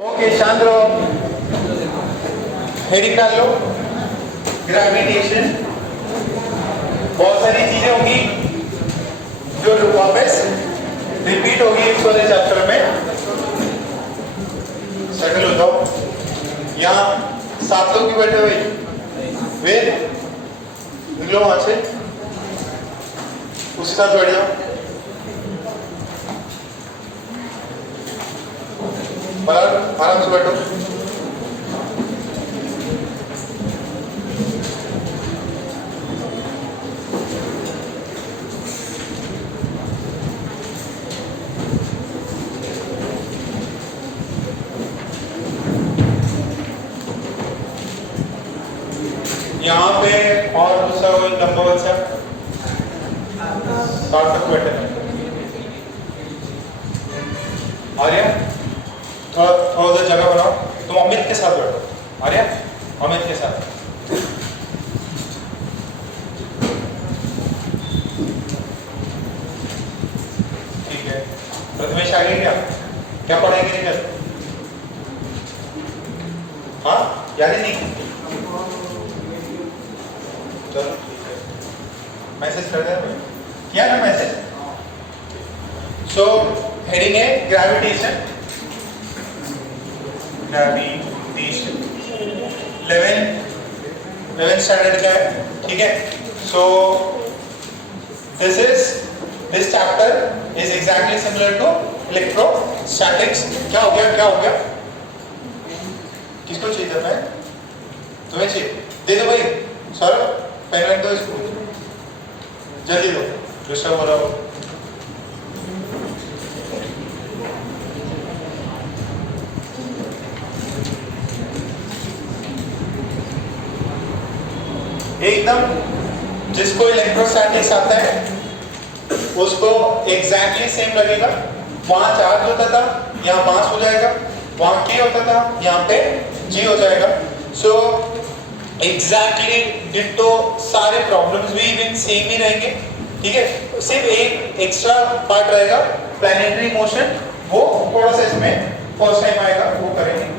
Okay शांत रहो। Heading डाल लो। ग्रेविटेशन। बहुत सारी चीजें होंगी जो वापस रिपीट होगी इस वाले चैप्टर में। सेटल हो जाओ। यहाँ 7 लोग क्यों बैठे हुए? वेद निकलो वहां से, उसके साथ बैठ जाओ। आराम से बैठो। यहाँ पे और दूसरा कोई लंबा बच्चा 60 तक बैठे हैं। आर्या थोड़ा उधर जगह बनाओ। तुम अमित के साथ बैठो। आर्या अमित के साथ। ठीक है, प्रथमेश आ गए? क्या पढ़ाएंगे कल? हाँ याद ही नहीं? चलो ठीक है, मैसेज कर देना। किया ना मैसेज? सो हेडिंग है ग्रेविटेशन। ग्रेविटेशन 11th स्टैंडर्ड का है, ठीक है। So this chapter is exactly similar to electrostatics. क्या हो गया? क्या हो गया? किसको चाहिए? मैं तुम्हें चाहिए? दे दो भाई। सौरभ पेन रख दो इसको, जल्दी दो। दूसरा बोलो। एकदम जिसको इलेक्ट्रोस्टैटिक्स आता है उसको एग्जैक्टली सेम लगेगा। वहां चार्ज होता था, यहाँ मास हो जाएगा। वहां K होता था, यहाँ पे G हो जाएगा। सो एग्जैक्टली डिट्टो, सारे प्रॉब्लम्स भी इवन सेम ही रहेंगे, ठीक है। सिर्फ एक एक्स्ट्रा पार्ट रहेगा, प्लैनेटरी मोशन। वो थोड़ा सा इसमें फर्स्ट टाइम आएगा, वो करेंगे।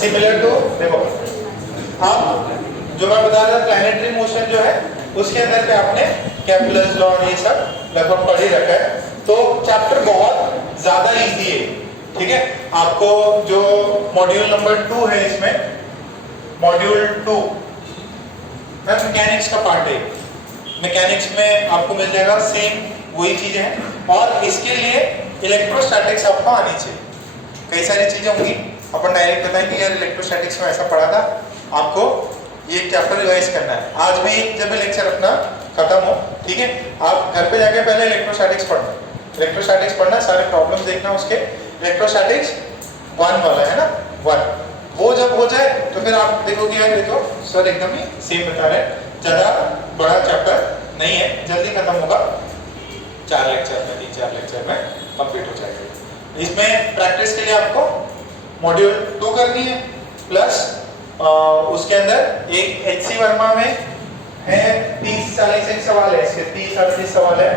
सिमिलर टू, देखो आप जो मैं बता रहा था प्लैनेटरी मोशन जो है उसके अंदर पे आपने केप्लर्स लॉ और ये सब लगभग पढ़ ही रखा है। तो चैप्टर बहुत ज्यादा इजी है, ठीक है। आपको जो मॉड्यूल नंबर 2 है, इसमें मॉड्यूल 2 मैकेनिक्स का पार्ट है। मैकेनिक्स में आपको मिल जाएगा सेम वही चीजें हैं, और इसके लिए इलेक्ट्रोस्टैटिक्स आपको आनी चाहिए। कई सारी चीजें होंगी, अपन डायरेक्ट बताएंगे यार इलेक्ट्रोस्टैटिक्स में ऐसा पढ़ा था, आपको ये चैप्टर रिवाइज करना है। आज भी जब लेक्चर अपना खत्म हो, ठीक है, आप घर पे जाके पहले इलेक्ट्रोस्टैटिक्स पढ़ना। इलेक्ट्रोस्टैटिक्स पढ़ना, सारे प्रॉब्लम्स देखना उसके। इलेक्ट्रोस्टैटिक्स 1 वाला है ना, 1 वो जब हो जाए तो फिर आप देखोगे यार ये तो सर एकदम ही सेम बता रहे हैं। ज्यादा बड़ा चैप्टर नहीं है, जल्दी खत्म होगा। 4 लेक्चर में, 3-4 लेक्चर में कंप्लीट हो जाएगा। इसमें प्रैक्टिस के लिए आपको मॉड्यूल 2 करनी है, प्लस उसके अंदर एक HC वर्मा में है 30-40 सवाल है, इसके 30-38 सवाल है।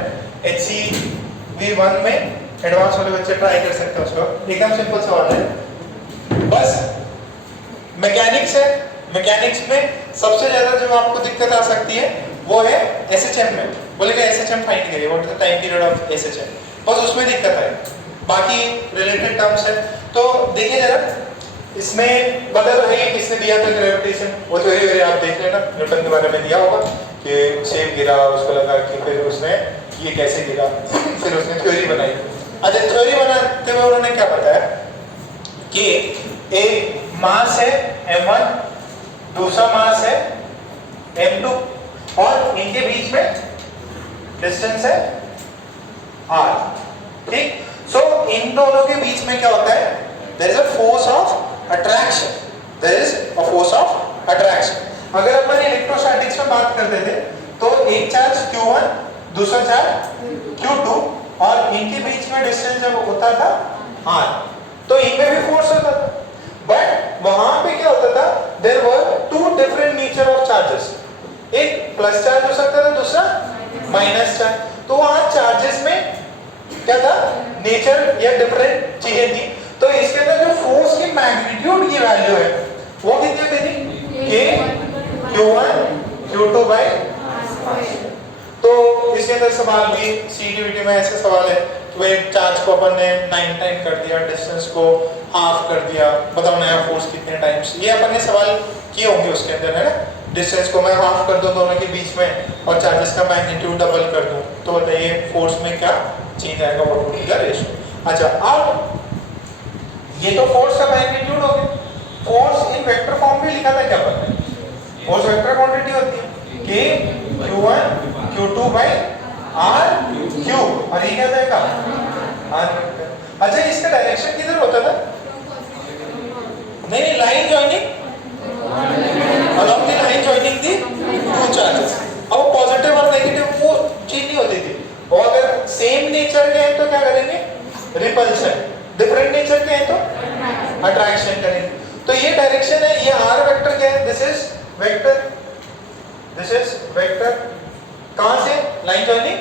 HCV1 में एडवांस वाले बच्चे ट्राई कर सकते हैं उसको, एकदम सिंपल सवाल है। बस मैकेनिक्स है, मैकेनिक्स में सबसे ज्यादा जो आपको दिक्कत आ सकती है वो है SHM में। बोलेगा SHM फाइंड करिए, what is the time period of SHM, बस उसमें दिक्कत है। बाकी रिलेटेड टर्म्स है। तो देखिए जरा, इसमें बता दो है किसने दिया था ग्रेविटेशन। वो तो वेरी आप देख लेना, न्यूटन के बारे में दिया होगा कि सेब गिरा, उसको लगा कि फिर उसने ये कैसे गिरा, फिर उसने थ्योरी बनाई। अच्छा, थ्योरी बनाते हुए उन्होंने क्या बताया कि एक मास है m1, दूसरा मास है m2, और इनके बीच में डिस्टेंस है r, ठीक। सो इन दोनों के बीच में क्या होता है? There is a force of attraction, there is a force of attraction. अगर अपन इलेक्ट्रोस्टैटिक्स में बात करते थे तो एक चार्ज Q1, दूसरा चार्ज Q2, और इनके बीच में डिस्टेंस जब होता था r, तो इनमें भी फोर्स होता था, बट वहां पे क्या होता था, there were two different nature of charges, एक प्लस चार्ज हो सकता था, दूसरा माइनस चार्ज। तो वहां चार्जेस में क्या था, नेचर या डिफरेंट चीजें थी। तो इसके अंदर जो फोर्स की मैग्नीट्यूड की वैल्यू है वो कितनी होती थी, k q1 q2 बाय। तो इसके अंदर सवाल भी सीडीवीटी में ऐसे सवाल है कि भाई चार्ज को अपन ने 9 टाइम कर दिया, डिस्टेंस को हाफ कर दिया, बताओ नया फोर्स कितने टाइम्स, ये अपन ने सवाल किए होंगे उसके अंदर, है ना। डिस्टेंस को मैं हाफ कर दूं दोनों के बीच में और चार्जेस का मैग्नीट्यूड डबल कर दूं, तो बताइए फोर्स में क्या चेंज आएगा, what would be the ratio. अच्छा, अब ये तो फोर्स का मैग्नीट्यूड हो गया। फोर्स इन वेक्टर फॉर्म में लिखा था क्या अपन ने, फोर्स वेक्टर क्वांटिटी होती है k q1 q2 by r q, और ये क्या था r वेक्टर। अच्छा, इसका डायरेक्शन किधर होता था, नहीं line joining, along the line joining the two charges। अब पॉजिटिव और नेगेटिव वो चीज नहीं होती थी, और अगर सेम नेचर के हैं तो क्या करेंगे, रिपल्शन, डिफरेंट नेचर के हैं तो अट्रैक्शन करेंगे। तो ये डायरेक्शन है, ये r वेक्टर क्या है, this is vector, this is vector, कहां से, line joining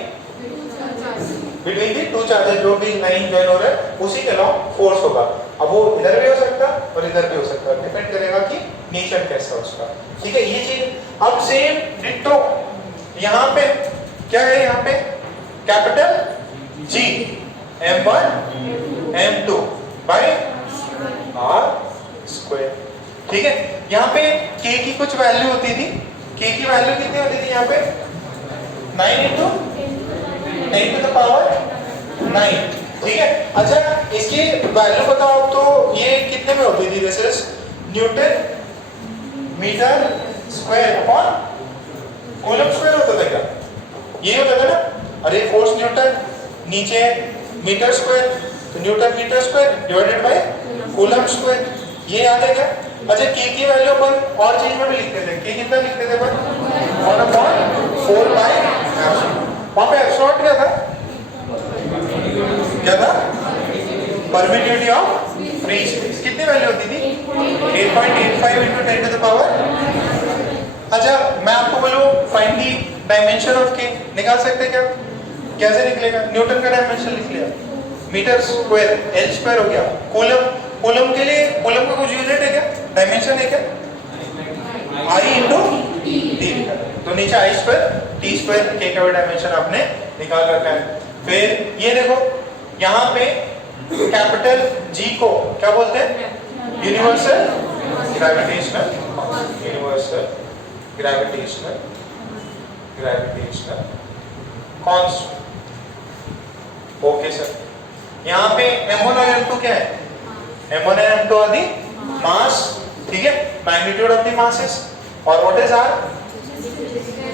between the two charges, जो भी लाइन जॉइन हो रहा है उसी के अलॉन्ग फोर्स होगा। अब वो इधर भी हो सकता और इधर भी हो सकता, डिपेंड करेगा कि नेचर कैसा है उसका, ठीक है। ये चीज अब सेम डिट्टो यहाँ पे क्या है, यहाँ पे capital G m1 m2 by r square, ठीक है। यहाँ पे k की कुछ वैल्यू होती थी, k की वैल्यू कितनी होती थी यहाँ पे, 9 into 10 to the power 9, ठीक है। अच्छा, इसकी वैल्यू बताओ तो ये कितने में होती थी, this is newton metre square upon coulomb square होता था क्या, ये होता था ना। अरे फोर्स न्यूटन, नीचे मीटर स्क्वायर, तो newton metre square divided by coulomb square, ये याद है क्या। अच्छा, k की वैल्यू अपन और चीज में भी लिखते थे, k कितना लिखते थे अपन, 1/4 बाय एप्सिलॉन। वहां पे एप्सिलॉन क्या था, क्या था, परमिटिविटी ऑफ फ्री स्पेस, कितनी वैल्यू होती थी, 8.85 into 10 to the power। अच्छा, मैं आपको बोलूं find the dimension of k, निकाल सकते क्या, कैसे निकलेगा, न्यूटन का डायमेंशन लिख लिया, मीटर स्क्वायर l स्क्वायर हो गया, कूलम, कूलम के लिए कूलम का कुछ यूनिट है क्या, डायमेंशन है क्या, I into t लिखा, तो नीचे I square t square, k का भी डायमेंशन आपने निकाल रखा है। फिर ये देखो यहाँ पे कैपिटल G को क्या बोलते हैं, universal gravitational, universal gravitational, gravitational constant, okay sir. यहाँ पे m1 और m2 क्या है, m1 और m2 आर दी मास, ठीक है, मैग्नीट्यूड ऑफ द मासेस, और what is r,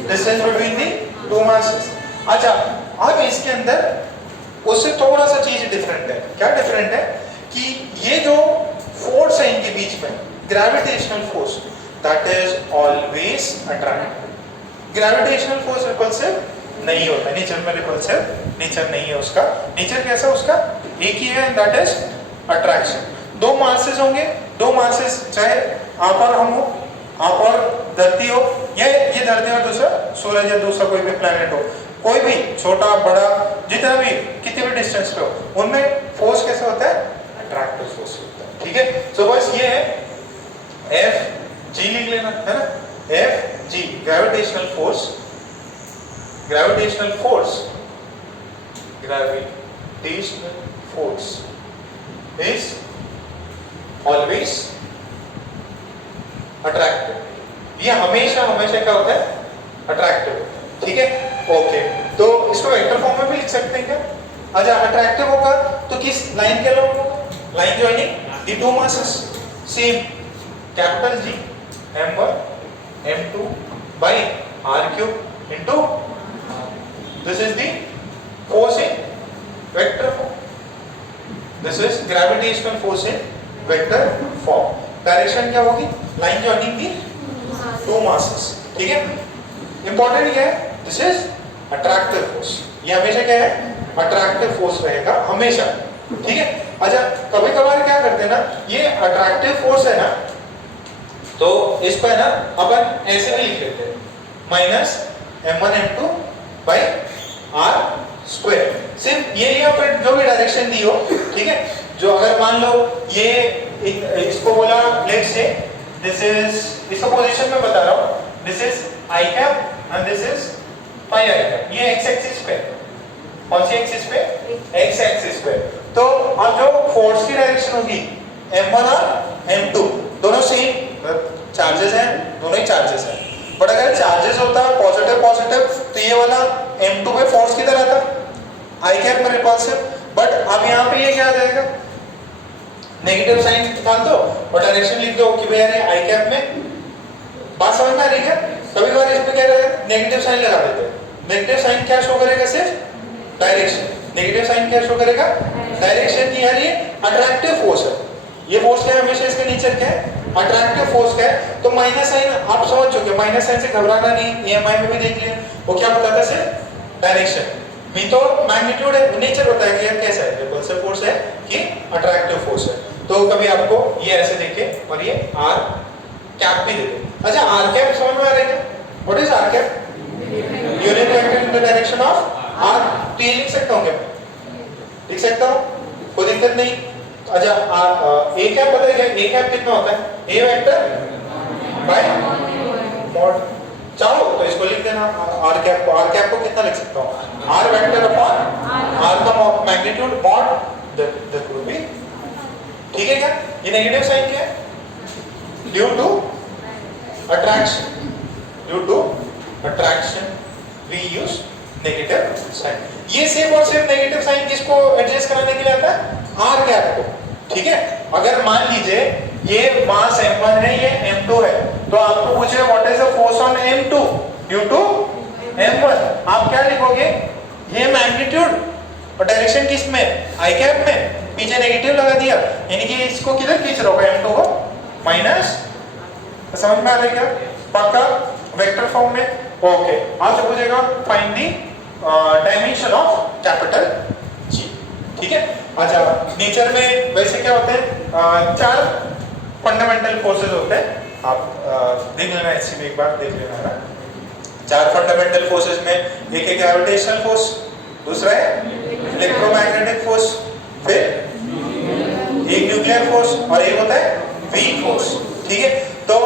distance between the two masses. अच्छा, अब इसके अंदर उससे थोड़ा सा चीज डिफरेंट है, क्या डिफरेंट है कि ये जो फोर्स है इनके बीच में, gravitational force, that is always attractive. Gravitational force repulsive नहीं होता, नेचर में रिपल्सिव नेचर नहीं है उसका, नेचर कैसा उसका एक ही है, दैट इज अट्रैक्शन। दो मासेस होंगे, दो मासेस, चाहे आप और हम हो, आप और धरती हो, या ये धरती और दूसरा सूरज या दूसरा कोई भी प्लेनेट हो, कोई भी छोटा बड़ा जितना भी कितने भी डिस्टेंस पे हो, उनमें फोर्स कैसा होता है, अट्रैक्टिव फोर्स होता है, ठीक है। सो बस ये है एफ जी लिख लेना, है ना, F G gravitational force, gravitational force, gravitational force is always attractive. ये हमेशा हमेशा क्या होता है, अट्रैक्टिव, ठीक है, ओके। तो इसको वेक्टर फॉर्म में भी लिख सकते हैं क्या। अच्छा, अट्रैक्टिव होगा तो किस लाइन के अलॉन्ग होगा, line joining the two masses, same capital G m1 m2 by r cube into this is the force in vector form, this is gravitational force in vector form। Direction क्या होगी, line joining the two masses, ठीक है। Important क्या है, this is attractive force, ये हमेशा क्या है, अट्रैक्टिव फोर्स रहेगा हमेशा, ठीक है। अच्छा कभी कभार क्या करते हैं ना, ये अट्रैक्टिव फोर्स है ना, तो इसको है ना अपन ऐसे भी लिख लेते हैं, minus m1 m2 by r square. सिर्फ ये लिया, फिर जो भी डायरेक्शन दी हो, ठीक है। जो अगर मान लो ये इसको बोला, लेट्स से दिस इज, इसका पोजीशन में बता रहा हूँ, this is i cap and this is phi i cap. ये x एक्सिस पे, कौन सी एक्सिस पे, x एक्सिस पे। तो अब जो फोर्स की डायरेक्शन होगी m1 और m2 दोनों सेम चार्जेस हैं, दोनों ही चार्जेस हैं। बट अगर चार्जेस होता पॉजिटिव पॉजिटिव तो ये वाला m2 पे फोर्स किधर आता, i कैप में रिपल्सिव। बट अब यहाँ पे ये क्या आ जाएगा, नेगेटिव साइन डाल दो और डायरेक्शन लिख दो कि भाई यार i कैप में, बात समझ में आ रही है क्या? कभी कभार इसमें क्या रहेगा, नेगेटिव साइन लगा देते हैं। नेगेटिव साइन क्या शो करेगा, सिर्फ डायरेक्शन। नेगेटिव साइन क्या शो करेगा, डायरेक्शन की। यार ये अट्रैक्टिव फोर्स है, ये फोर्स क्या है, हमेशा इसका नेचर क्या है, अट्रैक्टिव फोर्स क्या है। तो माइनस साइन आप समझ चुके, माइनस साइन से घबराना नहीं, EMI में भी देख लिया, वो क्या बताता है, सिर्फ डायरेक्शन। भी तो मैग्नीट्यूड है, नेचर होता है कि यार कैसा है, रिपल्सिव फोर्स है कि अट्रैक्टिव फोर्स है। तो कभी आपको ये ऐसे देखे और ये r कैप भी दे दे। अच्छा r कैप समझ में आ रहा है, what is r cap, unit vector in the direction of r। तो ये लिख सकता हूं क्या, लिख सकता हूं, कोई दिक्कत नहीं। अच्छा a कैप पता है क्या, a कैप कितना होता है, a वेक्टर बाय मॉड। चाहो तो इसको लिख देना r कैप को, r कैप को कितना लिख सकता हूं, r वेक्टर अपॉन r का magnitude mod that will be, ठीक है क्या। ये नेगेटिव साइन क्या है, due to attraction, due to attraction we use negative sign. ये सिर्फ और सिर्फ नेगेटिव साइन किसको एडजस्ट कराने के लिए आता है, r कैप को, ठीक है। अगर मान लीजिए ये मास m1 है, ये m2 है, तो आपको पूछे what is the force on m2 due to m1, आप क्या लिखोगे, ये मैग्नीट्यूड और डायरेक्शन किस में, i कैप में, पीछे नेगेटिव लगा दिया, यानी कि इसको किधर खींच रहा होगा, m2 को माइनस। समझ में आ रहा है क्या, पक्का वेक्टर फॉर्म में। ओके आपसे पूछेगा find the dimension of capital G, ठीक है। अच्छा नेचर में वैसे क्या होते हैं, चार फंडामेंटल फोर्सेस होते हैं, आप देख लेना, इसमें एक बार देख लेना है। चार फंडामेंटल फोर्सेस में एक है ग्रेविटेशनल फोर्स, दूसरा है इलेक्ट्रोमैग्नेटिक फोर्स, फिर एक न्यूक्लियर फोर्स और एक होता है वीक फोर्स, ठीक है। तो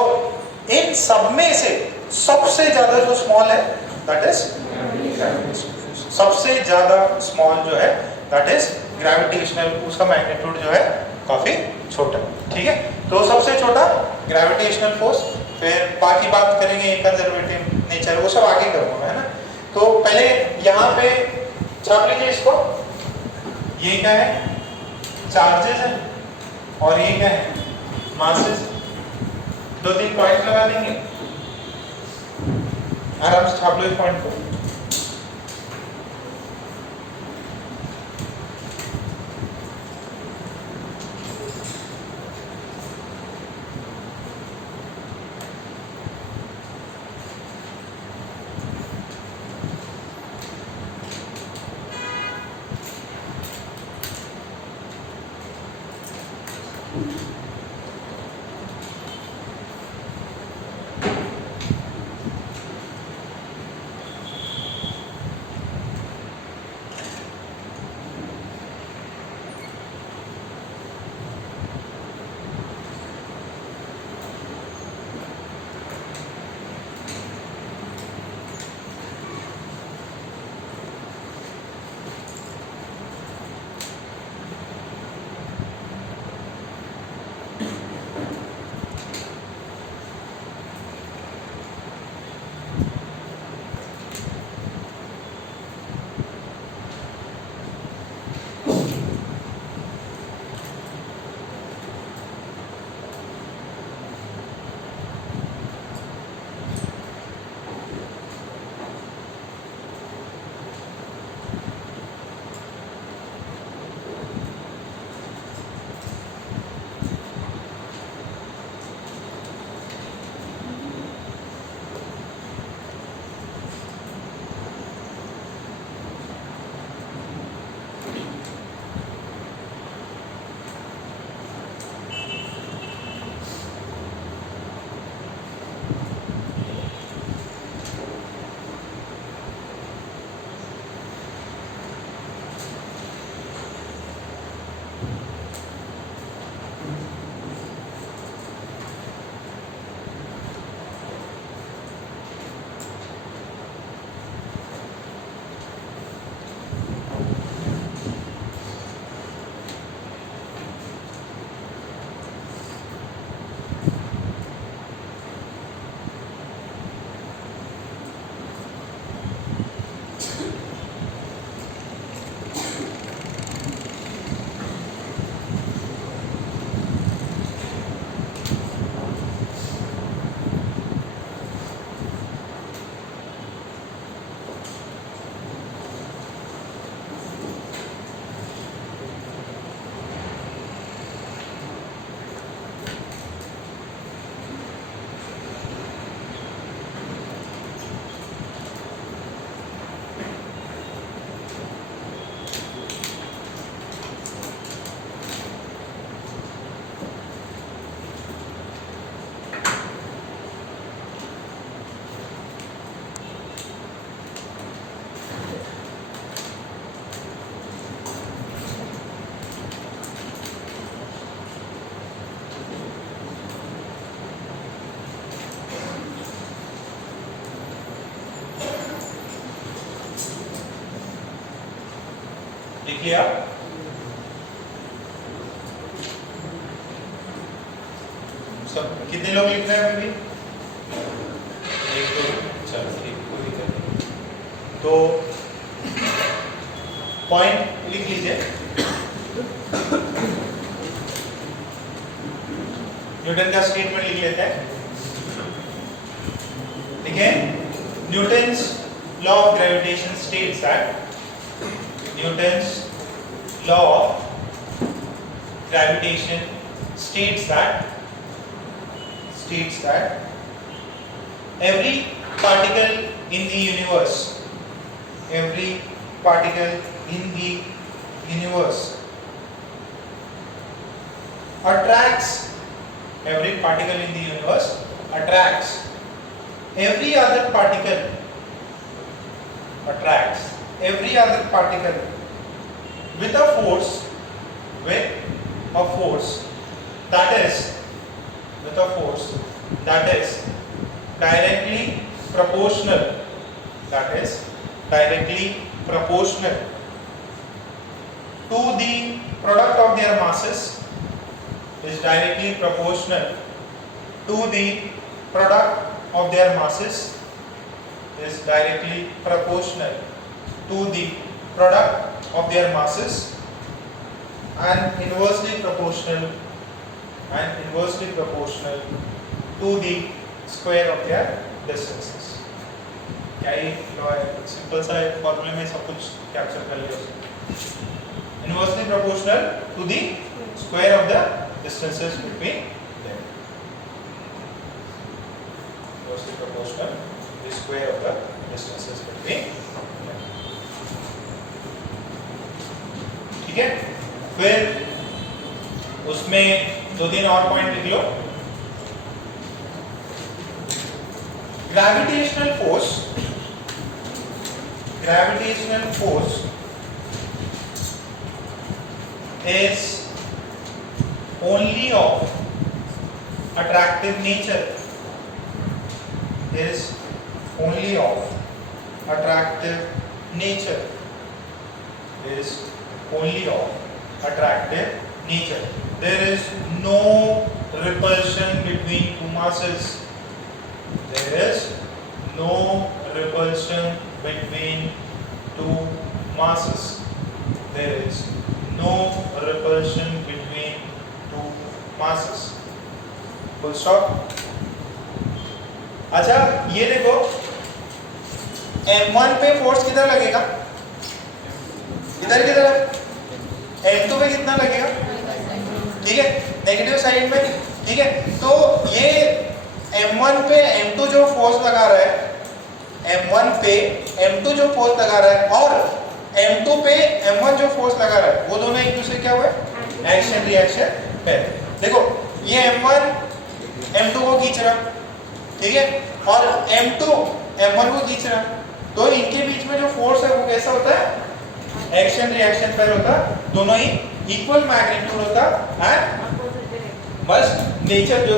इन सब में से सबसे ज्यादा जो स्मॉल है दैट इज ग्रेविटेशनल फोर्स, सबसे ज्यादा स्मॉल जो है दैट इज ग्रेविटेशनल, उसका मैग्नीट्यूड जो है काफी छोटा, ठीक है। तो सबसे छोटा ग्रेविटेशनल फोर्स, फिर बाकी बात करेंगे कंजर्वेटिव नेचर, वो सब आगे करूंगा, है ना। तो पहले यहाँ पे छाप लीजिए इसको, ये क्या है, चार्जेस है और ये क्या है, मासेस। दो तीन पॉइंट लगा देंगे, आराम से छाप लो इस पॉइंट को। लिख लिया? सब कितने लोग लिख रहे हैं अभी? एक दो, चलो ठीक, कोई दिक्कत नहीं। तो पॉइंट लिख लीजिए। न्यूटन का स्टेटमेंट लिख लेते हैं। ठीक है, Newton's law of gravitation states that Newton's law of gravitation states that every particle in the universe attracts every other particle with a force that is directly proportional to the product of their masses, is directly proportional to the product of their masses, is directly proportional to the product of their masses, and inversely proportional to the square of their distances. क्या ये law है? Simple सा फॉर्मूले में सब कुछ capture कर लिया उसने। Inversely proportional to the square of the distances between them. Inversely proportional to the square of the distances between them. ठीक है, फिर उसमें दो तीन और पॉइंट लिख लो। Gravitational force is only of attractive nature. There is no repulsion between two masses. Full stop. अच्छा, ये देखो M1 पे फोर्स किधर लगेगा? इधर की तरफ। M2 पे कितना लगेगा? ठीक है, नेगेटिव साइड में। ठीक है, तो ये M1 पे M2 जो फोर्स लगा रहा है, M1 पे M2 जो फोर्स लगा रहा है और M2 पे M1 जो फोर्स लगा रहा है, वो दोनों एक दूसरे क्या हुआ है? एक्शन रिएक्शन है। देखो ये M1 M2 को खींच रहा, ठीक है, और M2 M1 को खींच रहा, तो इनके बीच में जो फोर्स है वो कैसा होता है? एक्शन रिएक्शन पैर होता, दोनों ही इक्वल मैग्नीट्यूड होता है, बस नेचर जो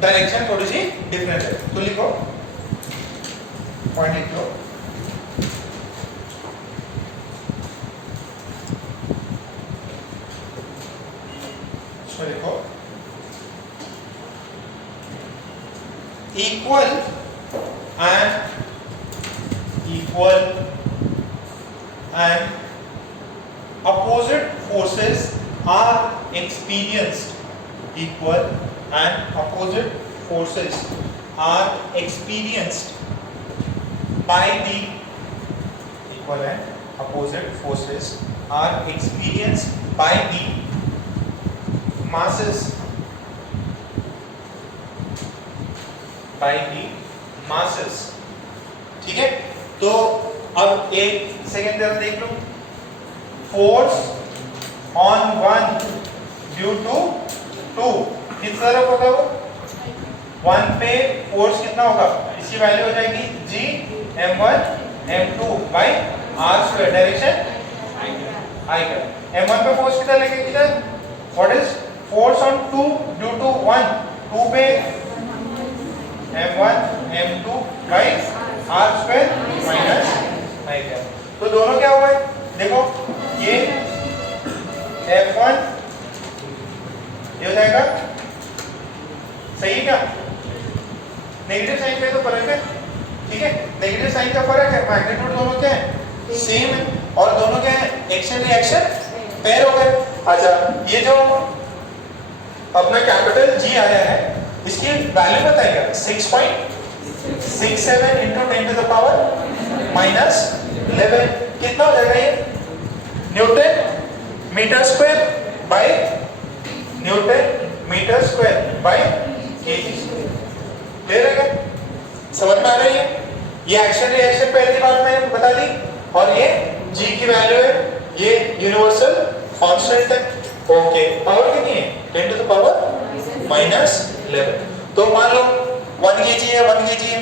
डायरेक्शन थोड़ी सी डिफरेंट है। तो लिखो पॉइंट लिख लो। लिखो equal and opposite forces are experienced. Equal and opposite forces are experienced by the masses. ठीक है, तो अब एक सेकेंड तरफ देख लो। Force on one due to two, किस तरफ होगा वो? वन पे फोर्स कितना होगा? इसकी वैल्यू हो जाएगी G M1 M2 by R square, direction I का। M1 पे फोर्स कितना लगेगा? किधर? What is force on 2 due to 1? 2 पे M1 M2 by R square minus I का। तो दोनों क्या हुआ है? देखो ये F1 ये हो जाएगा, सही है क्या? नेगेटिव साइन पे तो फर्क है, ठीक है, नेगेटिव साइन का फर्क है, मैग्नीट्यूड दोनों क्या है, सेम है, और दोनों क्या है, एक्शन रिएक्शन पेयर हो गए। अच्छा, ये जो अपना कैपिटल G आया है, इसकी वैल्यू बताइएगा, 6.67 इंटू 10 टू द पावर -11, कितना हो जाएगा ये? Newton metre square by newton metre square by KG square. Clear है? समझ में आ रही है? ये एक्शन रिएक्शन पहली बात मैंने बता दी, और ये G की वैल्यू है, ये यूनिवर्सल कांस्टेंट है। ओके, पावर कितनी है? 10 टू द पावर -11। तो मान लो 1 kg है, 1 kg है,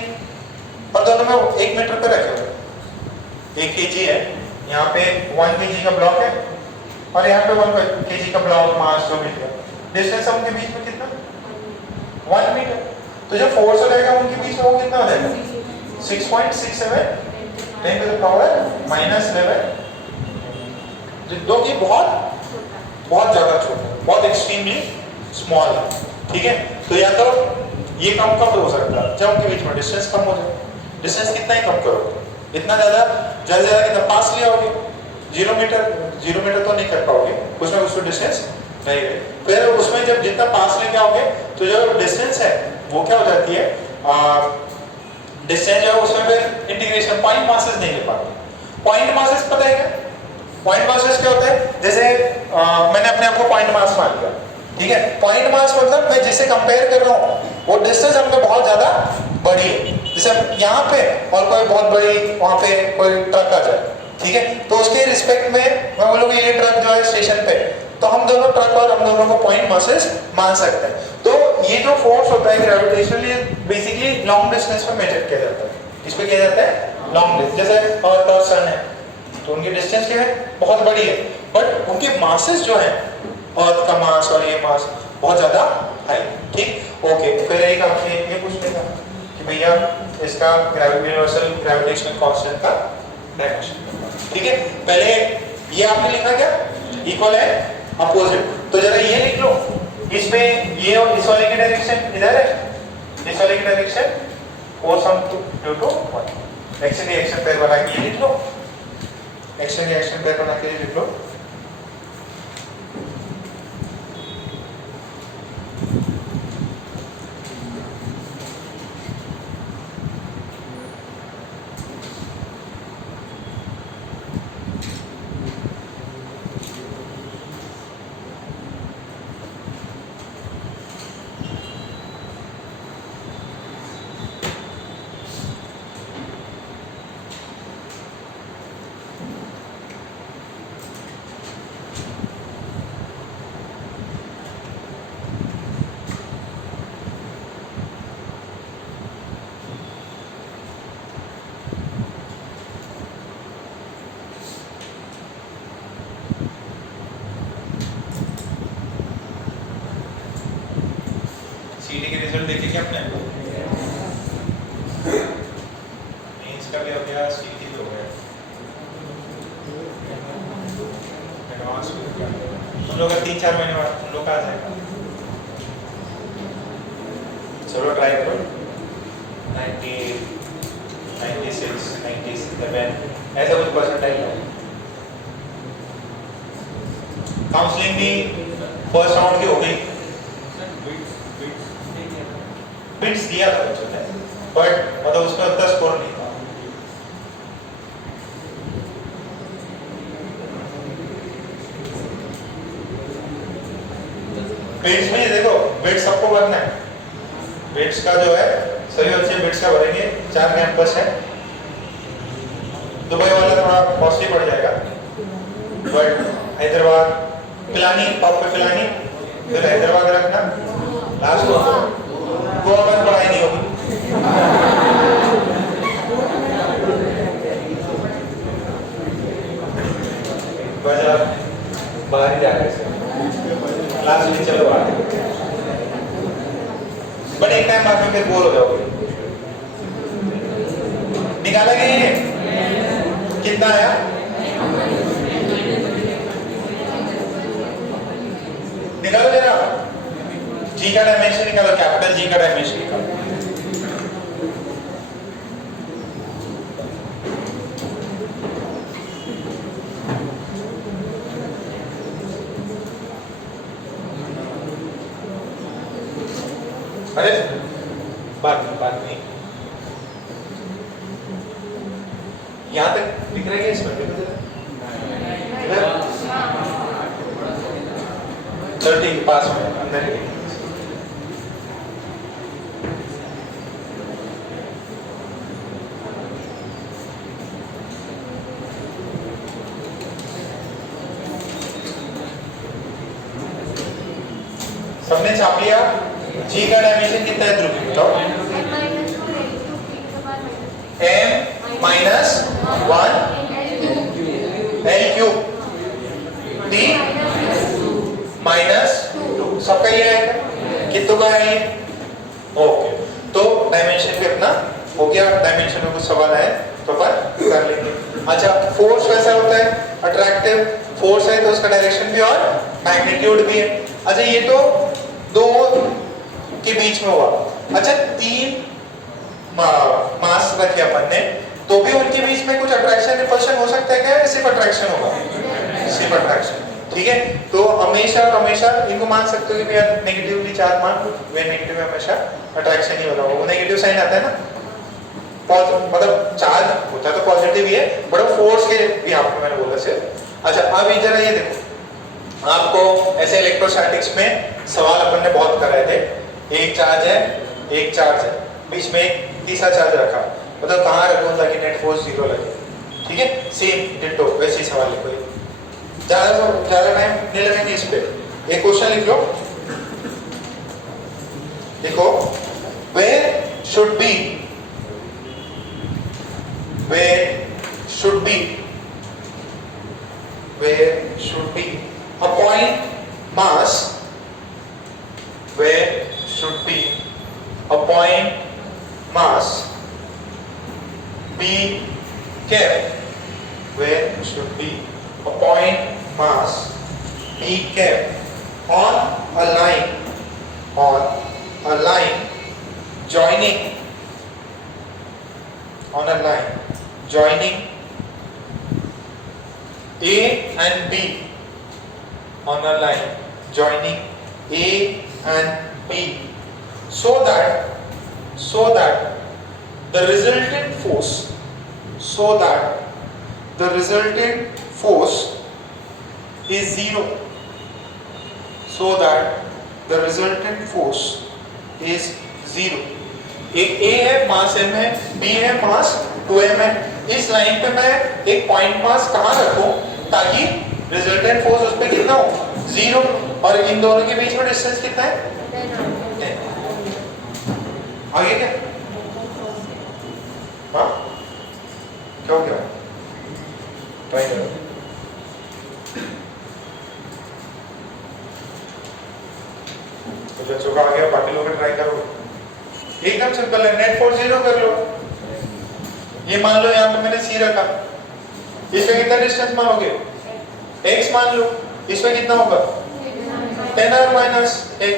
और दोनों में 1 मीटर पे रखे हुए, 1 kg है, यहाँ पे 1 kg का ब्लॉक है, और यहाँ पे 1 kg का ब्लॉक मास जो मिल गया, डिस्टेंस उनके बीच में कितना? 1 मीटर। तो जो फोर्स हो जाएगा उनके बीच में वो कितना हो जाएगा? 6.67 10 टू द पावर -11, जो कि बहुत ज्यादा छोटा, बहुत एक्सट्रीमली स्मॉल है, ठीक है। तो या तो ये कम हो सकता है जब उनके बीच में डिस्टेंस कम हो जाए। डिस्टेंस कितना ही कम करोगे, इतना ज्यादा कितना पास ले आओगे, 0 मीटर तो नहीं कर पाओगे, उसमें उसको डिस्टेंस नहीं है। फिर उसमें जब जितना पास लेके आओगे तो जो डिस्टेंस है वो क्या हो जाती है, डिस्टेंस जो है उसमें फिर इंटीग्रेशन पॉइंट मासेस नहीं ले पाते। पॉइंट मासेस पता है क्या? पॉइंट मासेस क्या होता है? जैसे मैंने अपने आप को पॉइंट मास मान लिया, ठीक है। पॉइंट मास मतलब मैं जिससे कंपेयर कर रहा हूँ वो डिस्टेंस हमने बहुत ज्यादा बड़ी है, जैसे यहाँ पे और कोई बहुत बड़ी वहां पे कोई ट्रक आ जाए, ठीक है, तो उसके रिस्पेक्ट में मैं बोलूँगा ये ट्रक जो है स्टेशन पे, तो हम दोनों ट्रक और हम दोनों को पॉइंट मासेस मान सकते हैं। तो ये जो फोर्स होता है ग्रेविटेशनल, ये बेसिकली लॉन्ग डिस्टेंस पे मेजर किया जाता है। इस पे किया जाता है लॉन्ग डिस्टेंस, जैसे अर्थ और सन है, तो उनकी डिस्टेंस क्या है? बहुत बड़ी है, बट उनके मासेस जो है, अर्थ का मास और ये मास बहुत ज्यादा हाई, ठीक। ओके, फिर एक आपसे ये पूछ लेगा कि भैया इसका यूनिवर्सल ग्रेविटेशनल कांस्टेंट का डायमेंशन, ठीक है। पहले ये आपने लिखा क्या? इक्वल है अपोजिट, तो जरा ये लिख लो, इसमें ये और इस वाले की डायरेक्शन इधर है, इस वाले की डायरेक्शन cos हम due to 1, action reaction pair बना के लिख लो, एक्शन रिएक्शन पेयर बना के लिख लो। सीटी के रिजल्ट देखे क्या आपने? मेंस का भी हो गया, सीटी भी हो गया, एडवांस भी हो गया। तुम लोग का 3-4 महीने बाद तुम लोग का आ जाएगा। चलो ट्राई करो, 90, 96, 97 ऐसा कुछ परसेंटाइल है। काउंसलिंग भी फर्स्ट राउंड की हो गई, बिट्स दिया था बच्चों ने, बट मतलब उसमें उतना स्कोर नहीं था। बिट्स में देखो, बिट्स सबको भरना है, बिट्स का जो है सभी बच्चे बिट्स का भरेंगे। 4 कैंपस है, दुबई वाला थोड़ा कॉस्टली पड़ जाएगा, बट हैदराबाद पिलानी, टॉप पे पिलानी, फिर हैदराबाद रखना, लास्ट को गोवा में पढ़ाई नहीं होगी। बाहर ही जा रहे हैं, लास्ट में चलो बाहर, बट एक टाइम बाद में फिर बोर हो जाओगे। निकाला कि कितना आया? जी का डायमेंशन निकालो, कैपिटल जी का डायमेंशन निकालो। अरे बात नहीं, यहाँ तक दिख रहा है इसमें? चलो ठीक, पास में अंदर ही। सबने छाप लिया? जी का डायमेंशन कितना है ध्रुव बताओ? m minus 1 l cube d minus 2, सबका ये आएगा, कितनों का है ये? ओके, तो डायमेंशन भी अपना हो गया। डायमेंशन में कुछ सवाल है तो अपन कर लेंगे। अच्छा, फोर्स कैसा होता है? अट्रैक्टिव फोर्स है तो उसका डायरेक्शन भी और मैग्नीट्यूड भी है। अच्छा, ये तो दो के बीच में हुआ। अच्छा, तीन मास रखे अपन ने, तो भी उनके बीच में कुछ अट्रैक्शन रिपल्शन हो सकता है क्या? सिर्फ अट्रैक्शन होगा? सिर्फ अट्रैक्शन, ठीक है। तो हमेशा हमेशा इनको मान सकते हो कि यार नेगेटिवली चार्ज मान लो, वे नेगेटिव में हमेशा अट्रैक्शन ही होगा, वो नेगेटिव साइन आता है ना। मतलब चार्ज होता है तो पॉजिटिव ही है, बट फोर्स के भी आपको मैंने बोला सिर्फ। अच्छा, अब जरा ये देखो, आपको ऐसे इलेक्ट्रोस्टैटिक्स में सवाल अपन ने बहुत कराए थे। एक चार्ज है, एक चार्ज है, बीच में एक तीसरा चार्ज रखा, मतलब कहाँ रखूं ताकि नेट फोर्स 0 लगे, ठीक है। सेम डिट्टो वैसे ही सवाल लिखो, ज्यादा टाइम नहीं लगेंगे इस पे। एक क्वेश्चन लिख लो, देखो, where should be a point mass, where should be a point mass be kept, where should be a point mass be kept on a line joining A and B, on a line joining A and B, so that the resultant force is 0, so that the resultant force is 0। एक A है, मास m है, B है, मास 2m है। इस line पे मैं एक point mass कहाँ रखूं ताकि रिजल्टेंट फोर्स उस पे कितना हो? 0, और इन दोनों के बीच में डिस्टेंस कितना है? 10। आगे क्या? हाँ, क्या हो गया? ट्राई करो। तो बच्चों का आ गया, बाकी लोग ट्राई करो। एकदम सिंपल है, नेट फोर्स 0 कर लो। ये मान लो यहाँ पे मैंने C रखा, इसमें कितना डिस्टेंस मानोगे? x मान लो, इसमें कितना होगा? 10r minus x।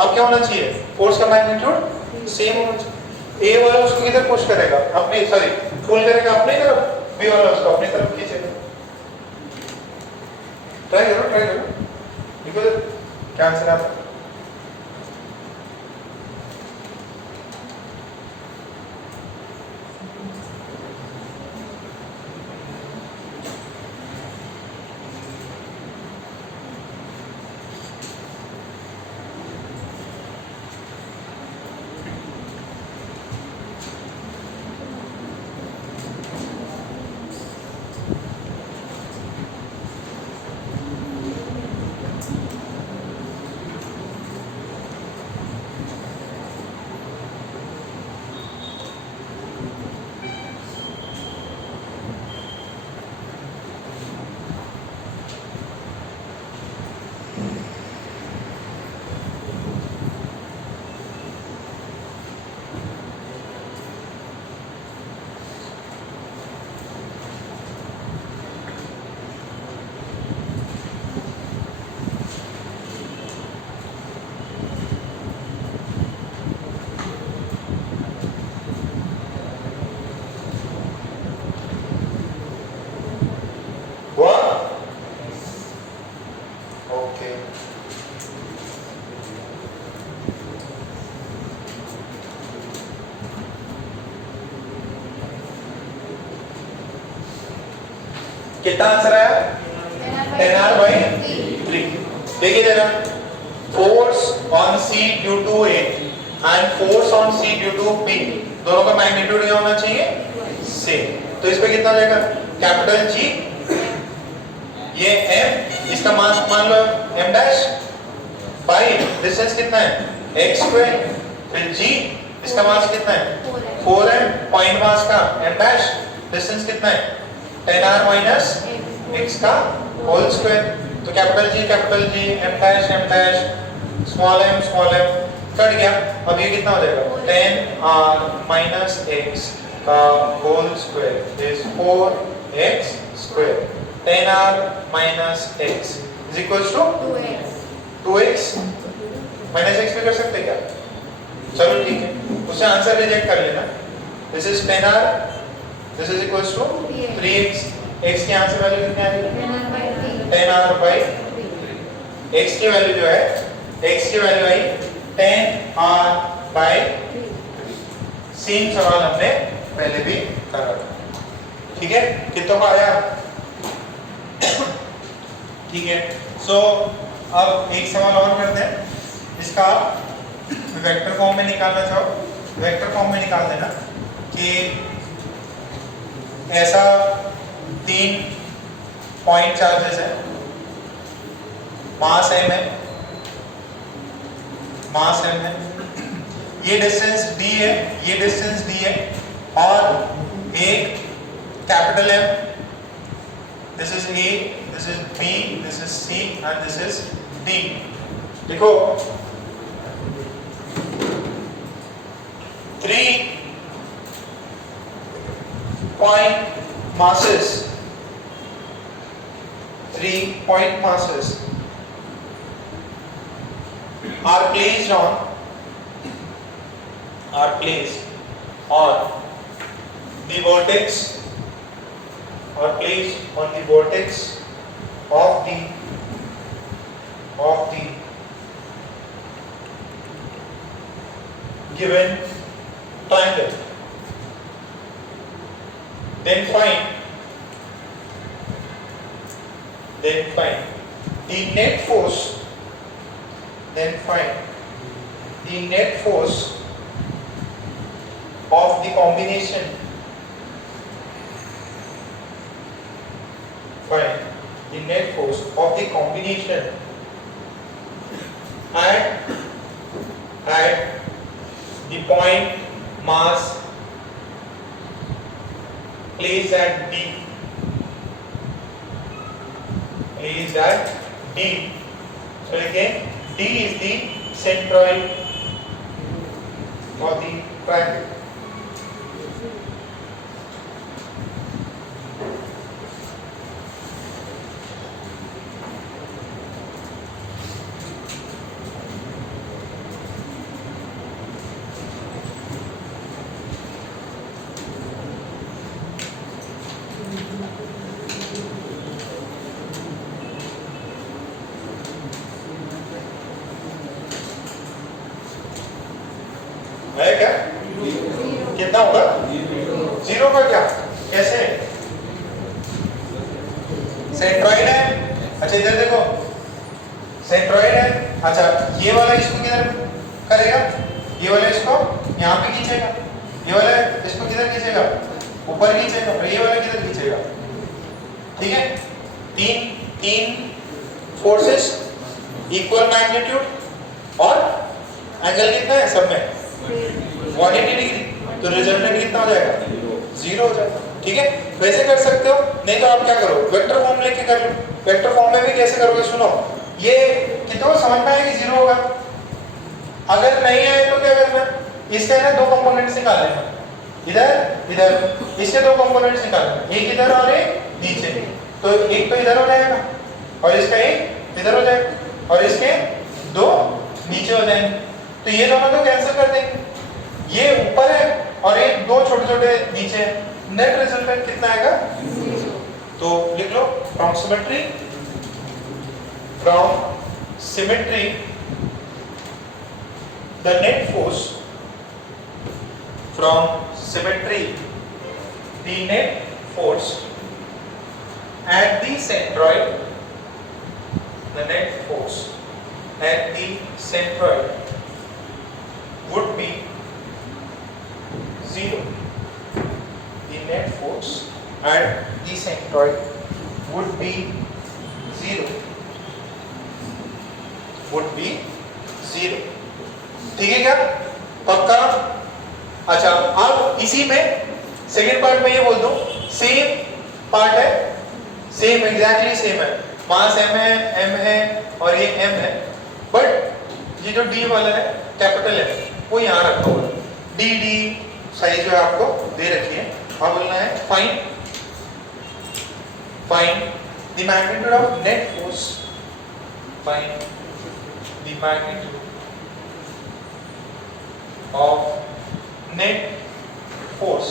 अब क्या होना चाहिए? फोर्स का मैग्नीट्यूड सेम होना चाहिए। A वाला उसको किधर पुश करेगा? अपनी, सॉरी, पुल करेगा अपनी तरफ, B वाला उसको अपनी तरफ खींचेगा। ट्राई करो, देखो क्या आंसर आता है। ओके कितना आंसर आया? 10r/3। देखिए जरा, force on C due to A and force on C due to B, दोनों का मैग्नीट्यूड क्या होना चाहिए? सेम। तो इस पे कितना हो जाएगा? कैपिटल जी, ये m, इसका मान लो m डैश, बाई डिस्टेंस कितना है? x स्क्वायर, फिर g, इसका मास कितना है? 4m, पॉइंट मास का m डैश, डिस्टेंस कितना है? 10r माइनस x का होल स्क्वायर। तो capital G, m dash, small m cut गया। अब ये कितना हो जाएगा? 10r माइनस x का whole square is 4x square. 10r minus x is equals to 2x minus x भी कर सकते क्या? चलो ठीक है, उससे आंसर रिजेक्ट कर लेना। This is 10r, this is equals to 3x। x की आंसर वैल्यू कितनी आ रही है? 10r/3। x की वैल्यू जो है, x की वैल्यू आई 10r/3। सेम सवाल हमने पहले भी करा था। ठीक है, कितनों का आया? ठीक है, सो अब एक सवाल और करते हैं। इसका वेक्टर फॉर्म में निकालना चाहो, वेक्टर फॉर्म में निकाल देना कि ऐसा 3 पॉइंट चार्जेस है, मास m है, मास m है, ये डिस्टेंस d है, ये डिस्टेंस d है, और एक capital M, this is A, this is B, this is C and this is D। देखो 3 point masses, 3 point masses are placed on the vertex, or placed on the vertex of the given triangle. Then find the net force. Then find the net force of the combination. Find the net force of the combination at the point mass placed at D. So again, D is the centroid of the triangle. है क्या? कितना होगा? 0 का क्या? कैसे? Centroid है। अच्छा इधर देखो, सेंट्रॉइड है। अच्छा ये वाला इसको किधर करेगा? ये वाला इसको यहाँ पे खींचेगा, ये वाला इसको किधर खींचेगा? ऊपर खींचेगा, और ये वाला किधर खींचेगा? ठीक है, तीन फोर्सेस, इक्वल मैग्नीट्यूड, और एंगल कितना है सब में? 180 डिग्री। तो रिजल्टेंट कितना हो जाएगा? 0 हो जाएगा। ठीक है, वैसे कर सकते हो, नहीं तो आप क्या करो, वेक्टर फॉर्म लेके कर लो। वेक्टर फॉर्म में भी कैसे करोगे? सुनो, ये कितना समझ में आया कि 0 होगा। अगर नहीं आए तो क्या करना? इसके ना 2 कंपोनेंट्स निकाल लेना, इधर इसके 2 कंपोनेंट्स निकाल लेना, एक इधर और एक नीचे। तो एक तो इधर हो जाएगा, और इसका एक इधर हो जाएगा, और इसके 2 नीचे हो जाएंगे। तो ये दोनों तो कैंसिल कर देंगे, ये ऊपर है और ये 2 छोटे-छोटे नीचे है। नेट रिजल्टेंट कितना आएगा? 0। तो लिख लो, approximately from symmetry the net force from symmetry the net force at the centroid, the net force at the centroid would be 0. The net force at the centroid would be 0. Would be 0. ठीक है क्या? पक्का? अच्छा, अब इसी में second part में ये बोल दूं, सेम पार्ट है, सेम एग्जैक्टली सेम है, मास m है और ये m है, बट ये जो d वाला है कैपिटल है वो यहाँ रखा हुआ है, dd साइज जो है आपको दे रखी है। हाँ बोलना है find the magnitude of net force, find the magnitude of net force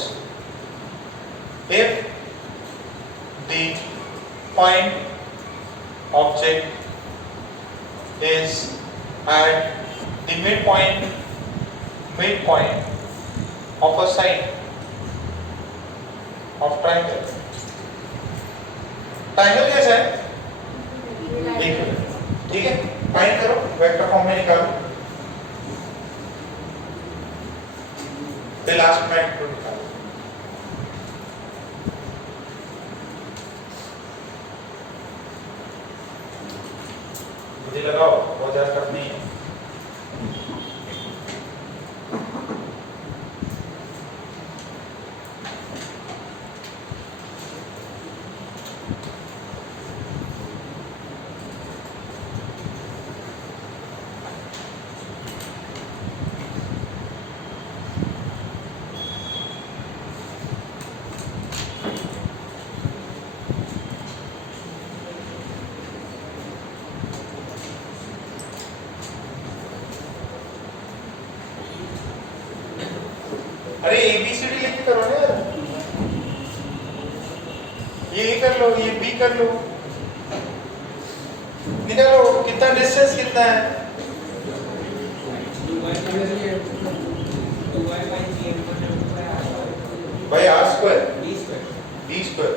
if the point object is at the midpoint of a side of triangle. Triangle कैसा है? ठीक है, फाइंड करो, वेक्टर फॉर्म में निकालो, फिर लास्ट में मैग्नीट्यूड निकालो। बुद्धि लगाओ, बहुत ज्यादा टफ नहीं है। अरे ABCD लिख के करो ना यार, ये कर लो, ये B कर लो, निकालो कितना डिस्टेंस कितना है, भाई R स्क्वायर B स्क्वायर,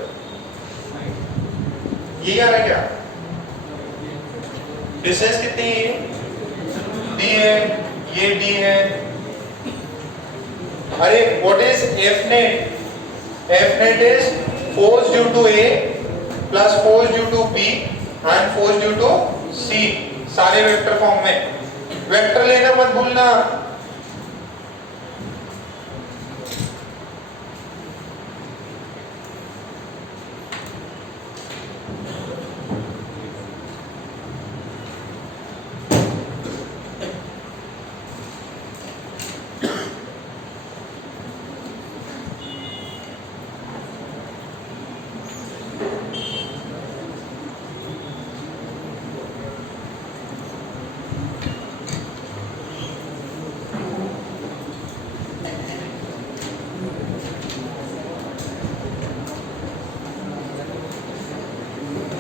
ये आ रहा है क्या? डिस्टेंस कितनी है? D है, ये D है। अरे what is F net? F net is force due to A plus force due to B and force due to C, सारे वेक्टर फॉर्म में। वेक्टर लेना मत भूलना।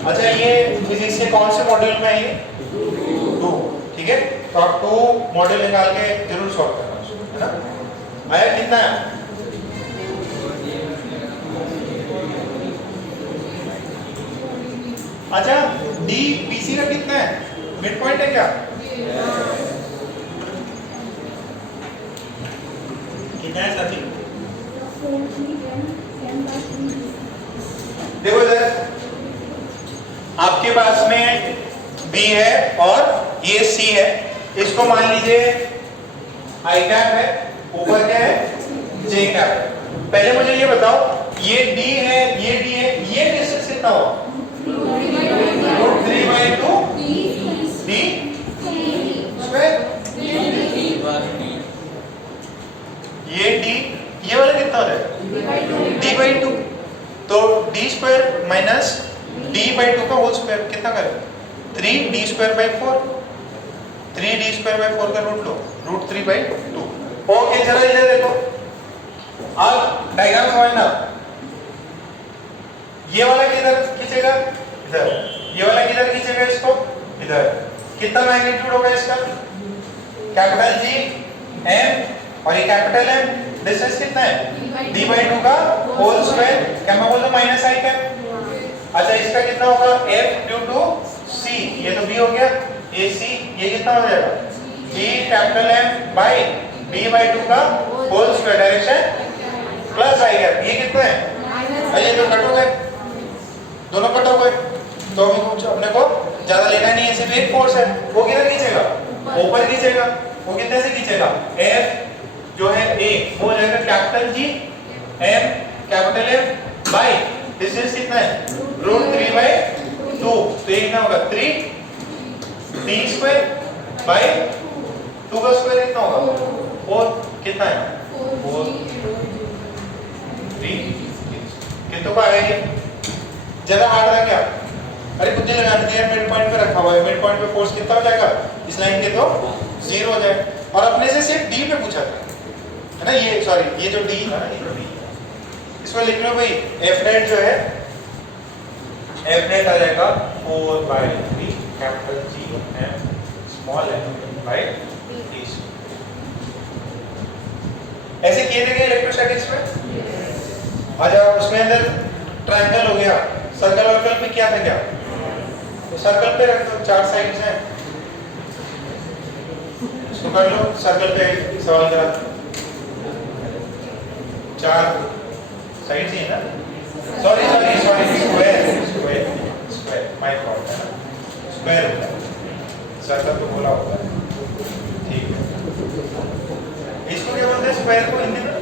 अच्छा, ये फिजिक्स के कौन से मॉड्यूल में है? ये 2, ठीक है, तो आप 2 मॉडल निकाल के जरूर सॉल्व करना, है ना? आया कितना है? अच्छा, डी बीसी का कितना है? मिड पॉइंट है क्या? कितना है साथी? देखो इधर आपके पास में B है और ये C है, इसको मान लीजिए I कैप है, ऊपर क्या है? J कैप है। पहले मुझे ये बताओ, ये D है, ये D है, ये डिस्टेंस कितना होगा? √3/2 D स्क्वायर। ये D, ये वाला कितना हो जाएगा? D/2। तो D स्क्वायर माइनस D/2 का होल स्क्वायर कितना करेगा? 3D²/4, 3D²/4 का रूट लो, √3/2। ओके, जरा इधर देखो, अब डायग्राम समझना। ये वाला किधर खींचेगा? इधर। ये वाला किधर खींचेगा? इसको इधर कितना मैग्नीट्यूड होगा इसका? कैपिटल जी एम और ये कैपिटल एम, डिस्टेंस कितना है? d by 2 का होल स्क्वायर, क्या मैं बोल दूं माइनस आई कैप। अच्छा इसका कितना होगा? f ड्यू टू c, ये तो b हो गया, ac ये कितना हो जाएगा? g capital M by b by 2 का whole square, direction plus I cap, ये कितना है? ये तो कट हो गए, दोनों कट हो गए, तो अपने को ज्यादा लेना नहीं है, सिर्फ एक फोर्स है, वो किधर खींचेगा? ऊपर खींचेगा। वो कितने से खींचेगा? F जो है A वो हो जाएगा capital G M capital M by distance कितना है? √3/2, तो ये कितना होगा? 3d² बाय 2 का स्क्वायर कितना होगा? 4, कितना है? 4 3 कितनों का आ गया? ज्यादा हार्ड लग गया? अरे बुद्धि लगाने दिया, मिड पॉइंट पे रखा हुआ है, मिड पॉइंट पे फोर्स कितना हो जाएगा इस लाइन के? तो 0 हो जाए। और अपने से सिर्फ डी पे पूछा था, है ना, ये सॉरी ये जो डी था ना, ये जो डी, इसको लिख लो भाई, एफ नेट जो है, एफ नेट आ जाएगा 4/3 capital G M small M by D. ऐसे किए थे इलेक्ट्रोस्टैटिक्स में। आ जाओ, उसमें अंदर ट्रायंगल हो गया, सर्कल वर्कल पे क्या था? क्या तो सर्कल पे रख दो, 4 साइड्स हैं, इसको कर लो, सर्कल पे सवाल करा, 4 साइड्स ही है ना, सॉरी स्क्वायर माय फॉल्ट है ना, स्क्वायर होता है, सर्कल तो बोला होता है, ठीक है। इसको क्या बोलते हैं स्क्वायर को हिंदी में?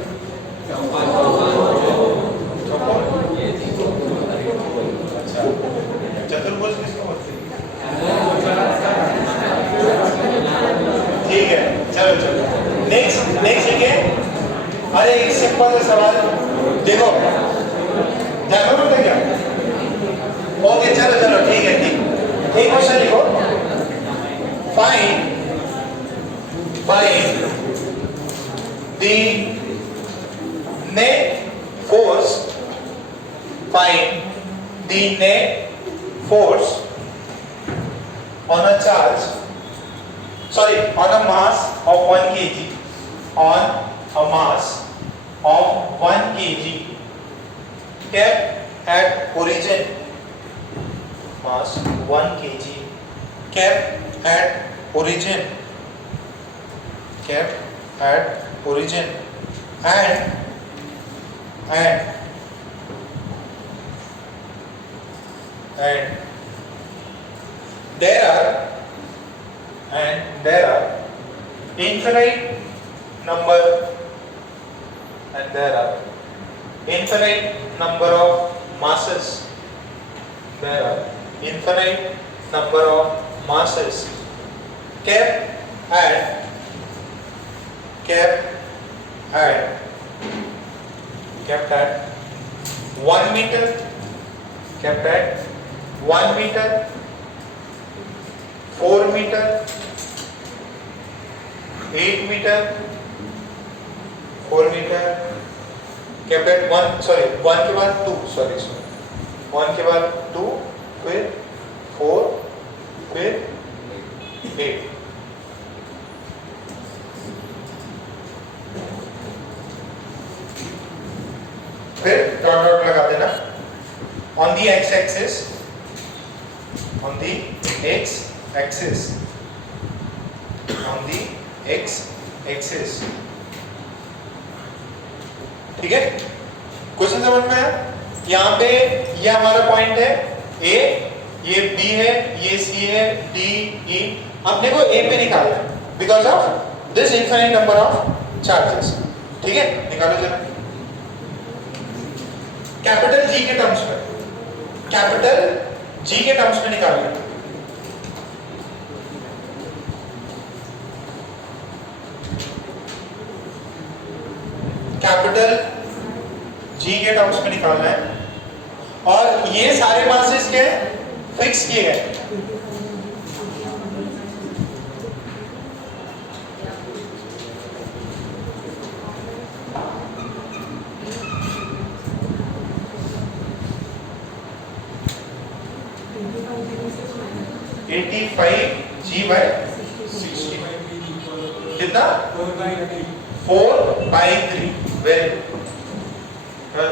अच्छा, चतुर्भुज किसको बोलते हैं? ठीक है, चलो नेक्स्ट लिखिए। अरे एक सिंपल सा सवाल देखो, जानना पड़ता है क्या? ओके चलो ठीक है, ठीक। एक क्वेश्चन लिखो, find the net force, find the net force on a charge, on a mass of 1 kg, on a mass of 1 kg kept at origin, mass 1 kg kept at origin and there are infinite number of masses. There are infinite number of masses kept at 1 meter, 4 meter, 8 meter, 4 meter, kept at 1 के बाद 2, 1 के बाद 2, फिर 4, फिर 8। फिर dot लगा देना on the x-axis, ठीक है। क्वेश्चन समझ में आया? यहाँ पे ये हमारा पॉइंट है A, ये B है, ये C है, D, E। अपने को A पे निकालना है because of this infinite number of charges, ठीक है। निकालो जरा कैपिटल G के टर्म्स में, निकालना है। कैपिटल G के टर्म्स में निकालना है, और ये सारे मासेस के फिक्स किए गए। 85G/60 कितना 4/3। Very good.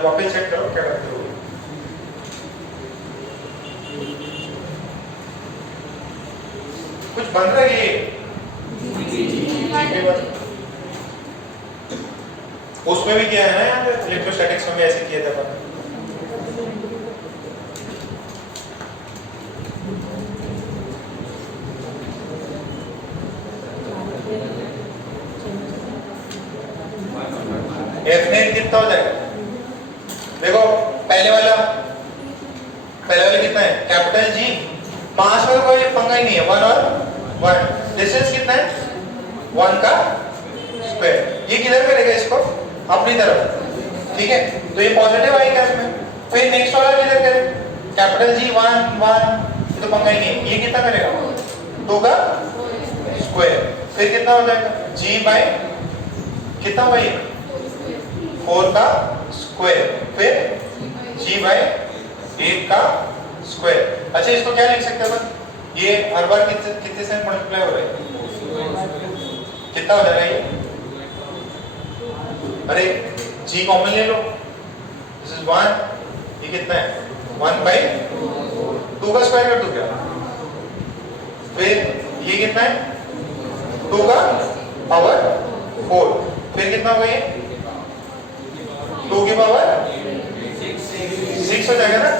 वापस चेक करो क्या करते हो। कुछ बन रहा है ये उसमें भी किया है ना यहाँ पे इलेक्ट्रोस्टैटिक्स में भी ऐसे किया था। F net कितना हो जाएगा? देखो पहले वाला कितना है कैपिटल G, मास में कोई पंगा ही नहीं है, 1 और 1। डिस्टेंस कितना है 1 का स्क्वायर। ये किधर करेगा इसको अपनी तरफ, ठीक है, तो ये पॉजिटिव आएगा इसमें। फिर नेक्स्ट वाला किधर करें कैपिटल G 1 1, ये तो पंगा ही नहीं है। ये कितना करेगा 2 का स्क्वायर। फिर कितना हो जाएगा G बाय कितना भाई 4 का स्क्वायर। फिर G बाय 8 का स्क्वायर। अच्छा इसको क्या लिख सकते हैं? ये हर बार कितने से मल्टीप्लाई हो रहा है? कितना हो जाएगा ये? अरे G कॉमन ले लो, दिस इज 1, ये कितना है 1/2 का स्क्वायर कर दो क्या? फिर ये कितना है 2 का पावर 4। फिर कितना होगा ये 2 की पावर 6 हो जाएगा ना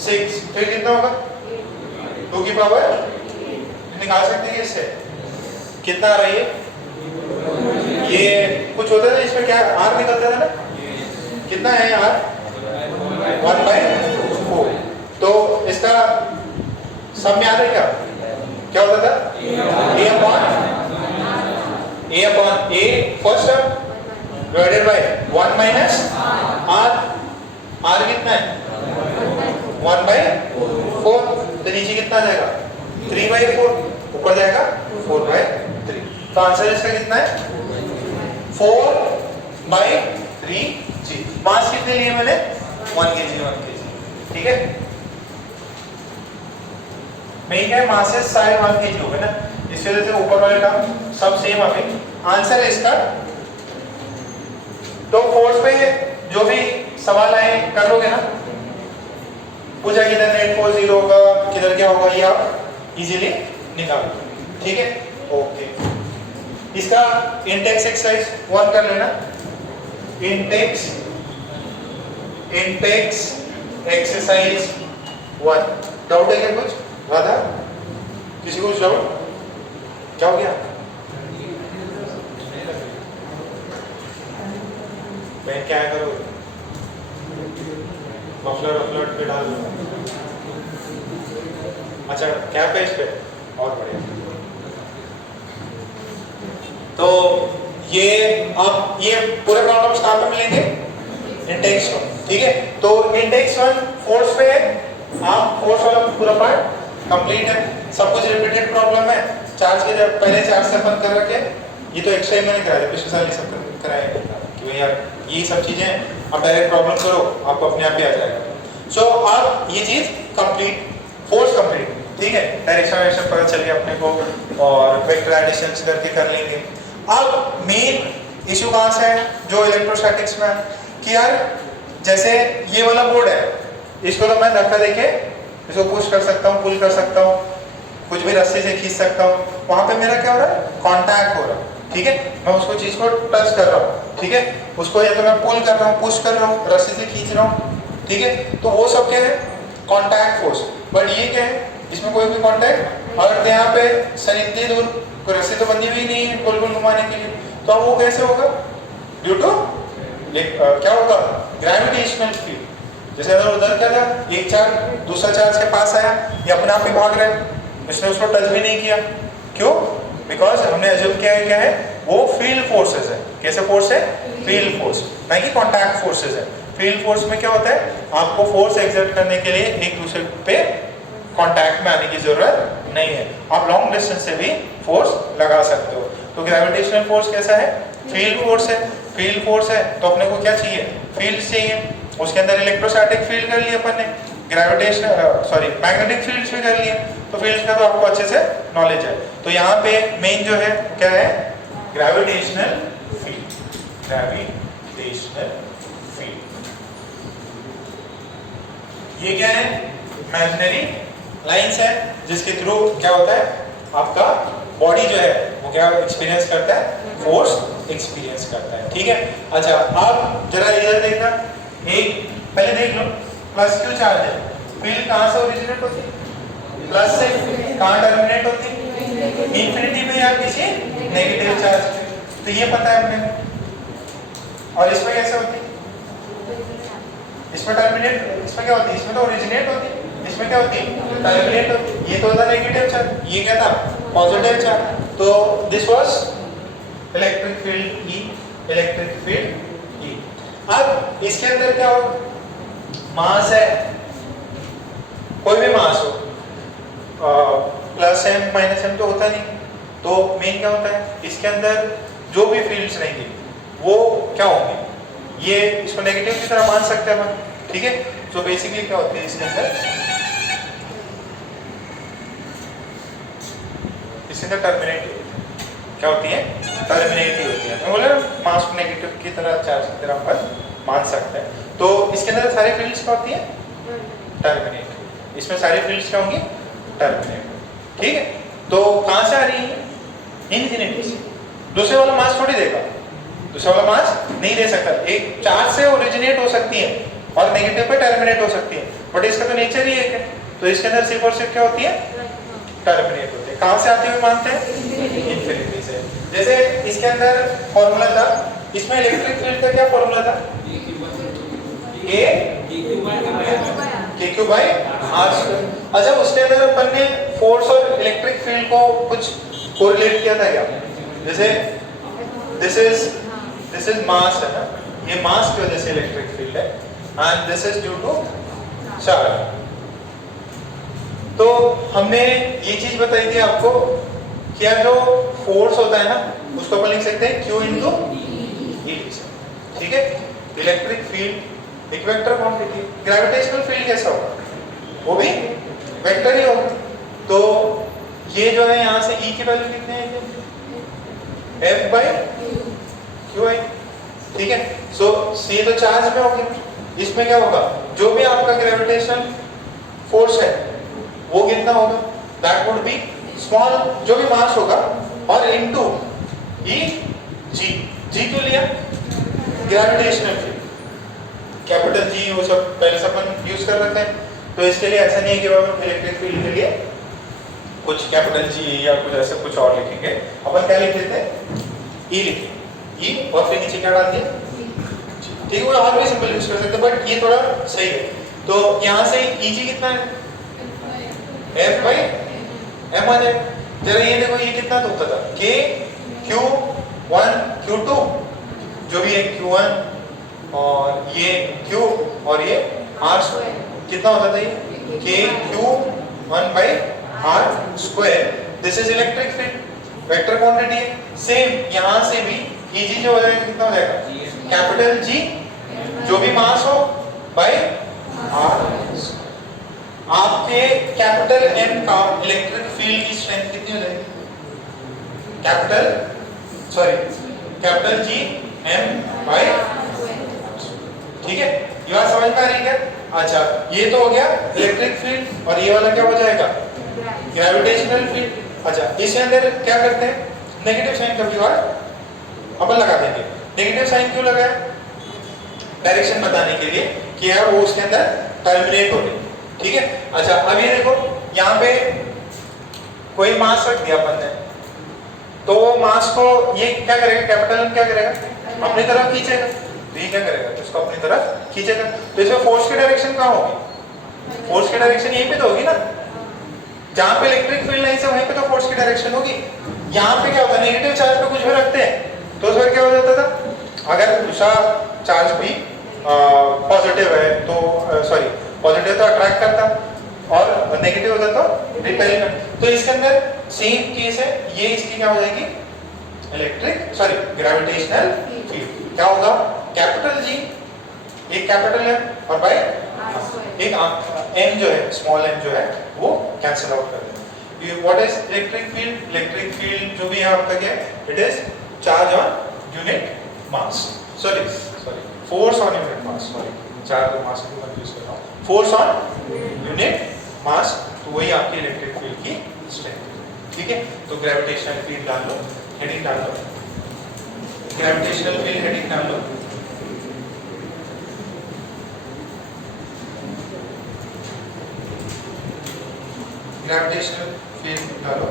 6। फिर कितना होगा 2 की पावर निकाल सकते हैं इससे कितना आ रहा है ये कुछ होता था इसमें क्या r निकलता था ना, कितना है r 1/4। तो इसका सब में आता है क्या होता था a upon a first term divided by 1 minus r कितना है 1/4। तो नीचे कितना आ जाएगा 3/4, ऊपर जाएगा 4/3। तो आंसर इसका कितना है 4/3G। मास कितने लिए मैंने 1 kg। ठीक है, मेन क्या है मासेस सारे 1 kg हो गए ना, इस वजह से ऊपर वाले का सब सेम आ गए। आंसर है इसका। तो फोर्स पे जो भी सवाल आए कर लोगे ना, पूछा किधर नेट फोर्स 0 होगा किधर क्या होगा, ये आप इजीली निकाल लो। ठीक है, ओके। इसका इंटेक्स एक्सरसाइज 1 कर लेना। Intex exercise 1। डाउट है क्या कुछ? राधा किसी को डाउट? क्या हो गया? मैं क्या करूँ? मफलर पे डाल दूँ। अच्छा क्या पे इस पे और बढ़िया। तो ये अब ये पूरे प्रॉब्लम्स कहाँ पे मिलेंगे? इंटेक्स 1। ठीक है, तो इंटेक्स 1 फोर्स पे है। आप फोर्स वाला पूरा पार्ट कंप्लीट है, सब कुछ रिपीटेड प्रॉब्लम है। चार्ज के जब पहले चार्ज से अपन कर रखे, ये तो एक्स्ट्रा मैंने कराया, पिछले साल ये सब कराया कि भाई यार ये सब चीजें आप डायरेक्ट प्रॉब्लम करो आपको अपने आप ही आ जाएगा। सो अब ये चीज कंप्लीट, फोर्स कंप्लीट। ठीक है, डायरेक्शन पता चल गया अपने को और वेक्टर एडिशन करके कर लेंगे। अब मेन इशू कहाँ से है जो इलेक्ट्रोस्टैटिक्स में है कि यार जैसे ये वाला बोर्ड है, इसको तो मैं धक्का देके इसको पुश कर सकता हूँ, पुल कर सकता हूँ, कुछ भी रस्सी से खींच सकता हूँ। वहां पे मेरा क्या हो रहा है? कांटेक्ट हो रहा है। ठीक है, मैं उसको चीज को टच कर रहा हूँ। ठीक है, उसको या तो मैं पुल कर रहा हूँ, पुश कर रहा हूँ, रस्सी से खींच रहा हूँ। ठीक है, तो वो सब क्या है? Contact force. बट ये क्या है? इसमें कोई भी कांटेक्ट, और यहाँ पे सर इतनी दूर कोई रस्सी तो बंधी हुई नहीं है गोल गोल घुमाने के लिए, तो अब वो कैसे होगा? ड्यू टू क्या होगा? Gravitational field. जैसे अगर उधर क्या था, एक चार्ज दूसरा चार्ज के पास आया, ये अपने आप ही भाग रहा है, इसने उसको टच भी नहीं किया। क्यों? बिकॉज हमने एज्यूम किया है क्या है? वो फील्ड फोर्सेस है। कैसे फोर्स है? फील्ड फोर्स, ना कि कॉन्टैक्ट फोर्सेस है। फील्ड फोर्स में क्या होता है? आपको फोर्स एक्सर्ट करने के लिए एक दूसरे पे कांटेक्ट में आने की जरूरत नहीं है, आप लॉन्ग डिस्टेंस से भी फोर्स लगा सकते हो। तो ग्रेविटेशनल फोर्स कैसा है? फील्ड फोर्स है। फील्ड फोर्स है तो अपने को क्या चाहिए? फील्ड चाहिए। उसके अंदर इलेक्ट्रोस्टैटिक फील्ड कर लिया अपन ने, मैग्नेटिक फील्ड्स भी कर लिए, तो फील्ड्स का तो आपको अच्छे से नॉलेज है। तो यहाँ पे मेन जो है क्या है, ग्रेविटेशनल फील्ड, ग्रेविटेशनल फील्ड। ये क्या है, इमेजिनरी लाइंस है जिसके थ्रू क्या होता है, आपका बॉडी जो है वो क्या एक्सपीरियंस करता है, फोर्स एक्सपीरियंस करता है। ठीक है, अच्छा अब जरा इधर देखना, एक पहले देख लो, प्लस क्यू चार्ज है, फील्ड कहां से ओरिजिनेट होती है, प्लस से, कहां टर्मिनेट होती है, इंफिनिटी पे या किसी नेगेटिव चार्ज पे, तो ये पता है अपने को। और इसमें कैसे होती है, इसमें टर्मिनेट, इसमें क्या होती है, इसमें तो ओरिजिनेट होती है, इसमें क्या होती है, टर्मिनेट होती है। ये तो था नेगेटिव चार्ज, ये क्या था, पॉजिटिव चार्ज। तो this was electric field E, electric field E. अब इसके अंदर क्या हो, मास है, कोई भी मास हो, प्लस एम माइनस एम तो होता नहीं, तो मेन क्या होता है, इसके अंदर जो भी फील्ड्स रहेंगे वो क्या होंगे, ये इसको नेगेटिव की तरह मान सकते हैं अपन। ठीक है, तो बेसिकली क्या होती है इसके अंदर, इसके अंदर टर्मिनेट क्या होती है, टर्मिनेटिव होती है। मैं बोला मास को नेगेटिव की तरह, चार्ज की तरह अपन मान सकते हैं। तो इसके अंदर सारी फील्ड्स क्या होती है, टर्मिनेटिव। इसमें सारी फील्ड्स क्या होंगी, टर्मिनेटिव। ठीक है, तो कहां से आ रही है, इन्फिनिटी से। दूसरे वाला मास थोड़ी देगा, दूसरा वाला मास नहीं दे सकता। एक चार्ज से ओरिजिनेट हो सकती है और नेगेटिव पे टर्मिनेट हो सकती है, बट इसका तो नेचर ही एक है। तो इसके अंदर सिर्फ और सिर्फ क्या होती है, टर्मिनेट होती है। कहां से आते हुए मानते हैं, इन्फिनिटी से। जैसे इसके अंदर फॉर्मूला था, इसमें इलेक्ट्रिक फील्ड का क्या फॉर्मूला था, ए KQ बाई आर स्क्वायर। अच्छा, उसके अंदर अपन ने फोर्स और इलेक्ट्रिक फील्ड को कुछ कोरिलेट किया था क्या, जैसे दिस इज मास है ना, ये मास की वजह से इलेक्ट्रिक फील्ड है, and this is due to charge. तो हमने ये चीज बताई थी आपको, क्या जो फोर्स होता है ना, उसको अपन लिख सकते हैं Q इंटू ई लिख सकते हैं। ठीक है, इलेक्ट्रिक फील्ड एक वेक्टर क्वांटिटी, ग्रेविटेशनल फील्ड कैसा होगा, वो भी वेक्टर ही होगा। तो ये जो है यहाँ से E की वैल्यू कितने है, F बाई क्यू आई। ठीक है, सो C तो चार्ज में होगी, इसमें क्या होगा, जो भी आपका ग्रेविटेशनल फोर्स है वो कितना होगा, दैट वुड बी स्मॉल, जो भी मास होगा, और इनटू ई जी। जी क्यों लिया, ग्रेविटेशनल फील्ड, कैपिटल जी वो सब पहले से अपन यूज कर रखते हैं। तो इसके लिए ऐसा नहीं है कि हम इलेक्ट्रिक फील्ड के लिए कुछ कैपिटल जी या कुछ ऐसे कुछ और लिखेंगे, अपन क्या लिख देते हैं, ई लिखेंगे, ई और फिर नीचे क्या डाल दिया, ठीक है। वो और भी सिंपल यूज कर सकते हैं, बट ये थोड़ा सही है। तो यहाँ से ई जी कितना है, F बाई एम आ जाएगा। जरा ये देखो, ये कितना होता था, K Q1 Q2, जो भी है Q1 और ये Q और ये R स्क्वायर, कितना होता था ये K Q1 by R square. This is electric field, vector quantity है। सेम यहाँ से भी Eg जो हो जाएगा, कितना हो जाएगा, कैपिटल G, जो भी मास हो, बाई R। आपके कैपिटल M का इलेक्ट्रिक फील्ड की स्ट्रेंथ कितनी हो जाएगी, कैपिटल G M बाई। ठीक है, ये बात समझ में आ रही है क्या। अच्छा, ये तो हो गया इलेक्ट्रिक फील्ड, और ये वाला क्या हो जाएगा, ग्रेविटेशनल फील्ड। अच्छा, इसके अंदर क्या करते हैं, नेगेटिव साइन कभी और अपन लगा देंगे। नेगेटिव साइन क्यों लगाया, डायरेक्शन बताने के लिए कि यार वो उसके अंदर टर्मिनेट हो रही। ठीक है, अच्छा अब ये देखो, यहाँ पे कोई मास रख दिया अपन ने, तो वो मास को ये क्या करेगा, कैपिटल M क्या करेगा, अपनी तरफ खींचेगा। तो ये क्या करेगा, इसको अपनी तरफ खींचेगा। तो इसमें फोर्स की डायरेक्शन कहाँ होगी, फोर्स की डायरेक्शन यहीं पे तो होगी ना, जहाँ पे इलेक्ट्रिक फील्ड लाइन है वहीं पे तो फोर्स की डायरेक्शन होगी। यहाँ पे क्या होता है, नेगेटिव चार्ज पे कुछ भी रखते हैं तो उसमें क्या हो जाता था, अगर दूसरा चार्ज भी पॉजिटिव है तो पॉजिटिव तो अट्रैक्ट करता, और नेगेटिव होता तो रिपेल करता। तो इसके अंदर सेम केस है, ये इसकी क्या हो जाएगी, ग्रेविटेशनल फील्ड। क्या होगा, कैपिटल G, एक कैपिटल M और बाई एक m जो है, स्मॉल m जो है वो कैंसिल आउट कर देना। What is electric field? Electric field जो भी है आपका क्या है? It is charge on unit mass, sorry force on unit mass, charge mass को कंफ्यूज कर रहा हूँ, फोर्स ऑन यूनिट मास, तो वही आपकी इलेक्ट्रिक फील्ड की स्ट्रेंथ। ठीक है, तो ग्रेविटेशनल फील्ड डाल लो, हेडिंग डाल लो, ग्रेविटेशनल फील्ड हेडिंग डाल लो। ग्रेविटेशनल फील्ड डालो,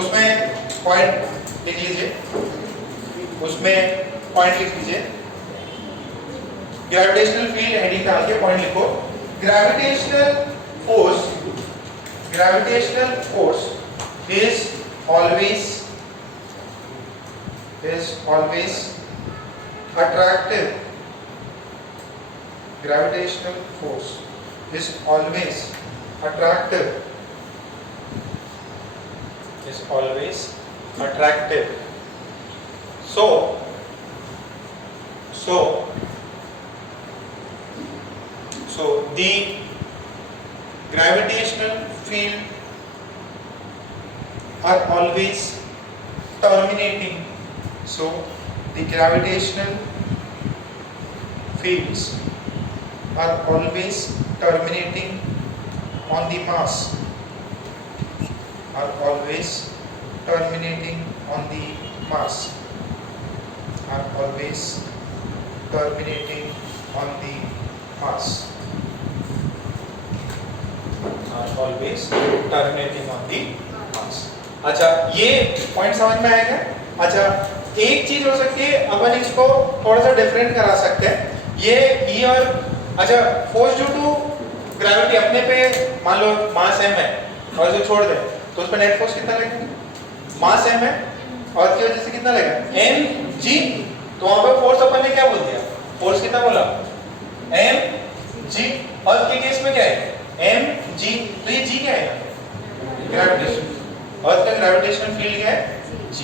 उसमें पॉइंट लिख लीजिए, उसमें पॉइंट लिख लीजिए। ग्रेविटेशनल फील्ड हेडिंग डाल के पॉइंट लिखो। Gravitational force is always attractive. Gravitational force is always attractive. So the gravitational field are always terminating. So the gravitational fields are always terminating on the mass, are always terminating on the mass, are always terminating on the mass, are always terminating on the mass। अच्छा, ये point समझ में आएगा? अच्छा, एक चीज हो सकती है, अपन इसको थोड़ा सा डिफरेंट करा सकते हैं। ये E और अच्छा, फोर्स ड्यू टू ग्रेविटी अपने पे मान लो मास m है और इसे छोड़ दे तो उस पर नेट फोर्स कितना लगेगा? मास m है और की वजह से कितना लगेगा? mg। तो वहां पे फोर्स अपन ने क्या बोल दिया? फोर्स कितना बोला? mg। अर्थ के केस में क्या है? mg। तो ये g क्या है? ग्रेविटेशन। अर्थ का ग्रेविटेशनल फील्ड क्या है? g।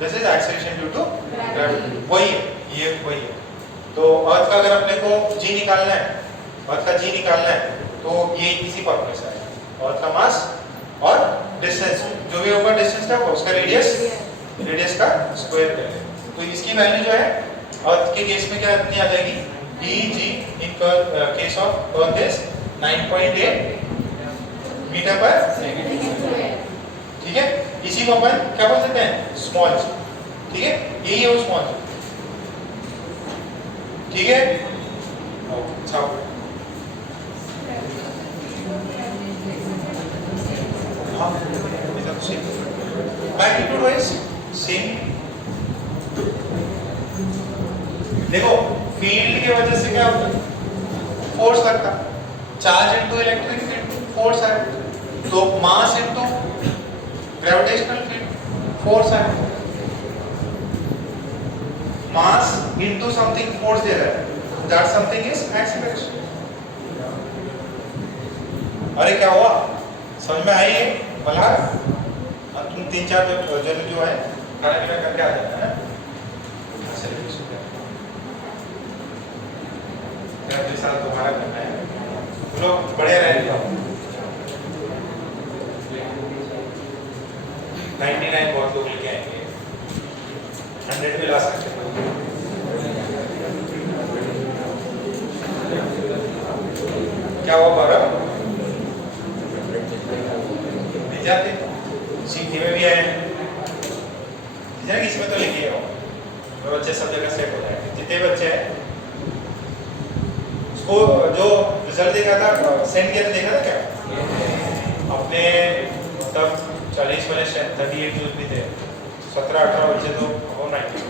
This is acceleration due to gravity. वही है, ये वही है। तो अर्थ का अगर अपने को g निकालना है, अर्थ का g निकालना है तो ये इसी फॉर्मूले से आएगा। अर्थ का मास और डिस्टेंस जो भी होगा डिस्टेंस का उसका रेडियस का स्क्वायर करें। तो इसकी वैल्यू जो है अर्थ के केस में क्या कितनी आ जाएगी? Eg in case of earth is 9.8 metre per second. ठीक है, इसी को अपन क्या बोल सकते हैं? Small g। ठीक है, यही है वो स्मॉल g। ठीक है, अच्छा मैग्नीट्यूड वाइज सेम। देखो फील्ड की वजह से क्या होता है? फोर्स लगता, charge into electric field force है, तो mass into gravitational field force है, मास इनटू समथिंग फोर्स दे रहा है, दैट समथिंग इज एक्सीलरेशन। अरे क्या हुआ? समझ में आई है? मल्हार अब तुम 3-4 जो है खाना पीना करके आ जाना है। मेरे साथ तुम्हारा करना है, तुम लोग बढ़िया रहेंगे। 99 बहुत लोग लेके आएंगे, 100 भी ला सकते हैं। क्या हुआ बारह? जाते सीखने में भी आए इसमें तो लिखिए हो बच्चे सब जगह सेट हो जाएंगे। जितने बच्चे हैं उसको जो रिजल्ट देखा था सेंड किया था, देखा था क्या? अपने तब 40 वाले 38 जो भी थे, 17-18 बच्चे तो हो 90।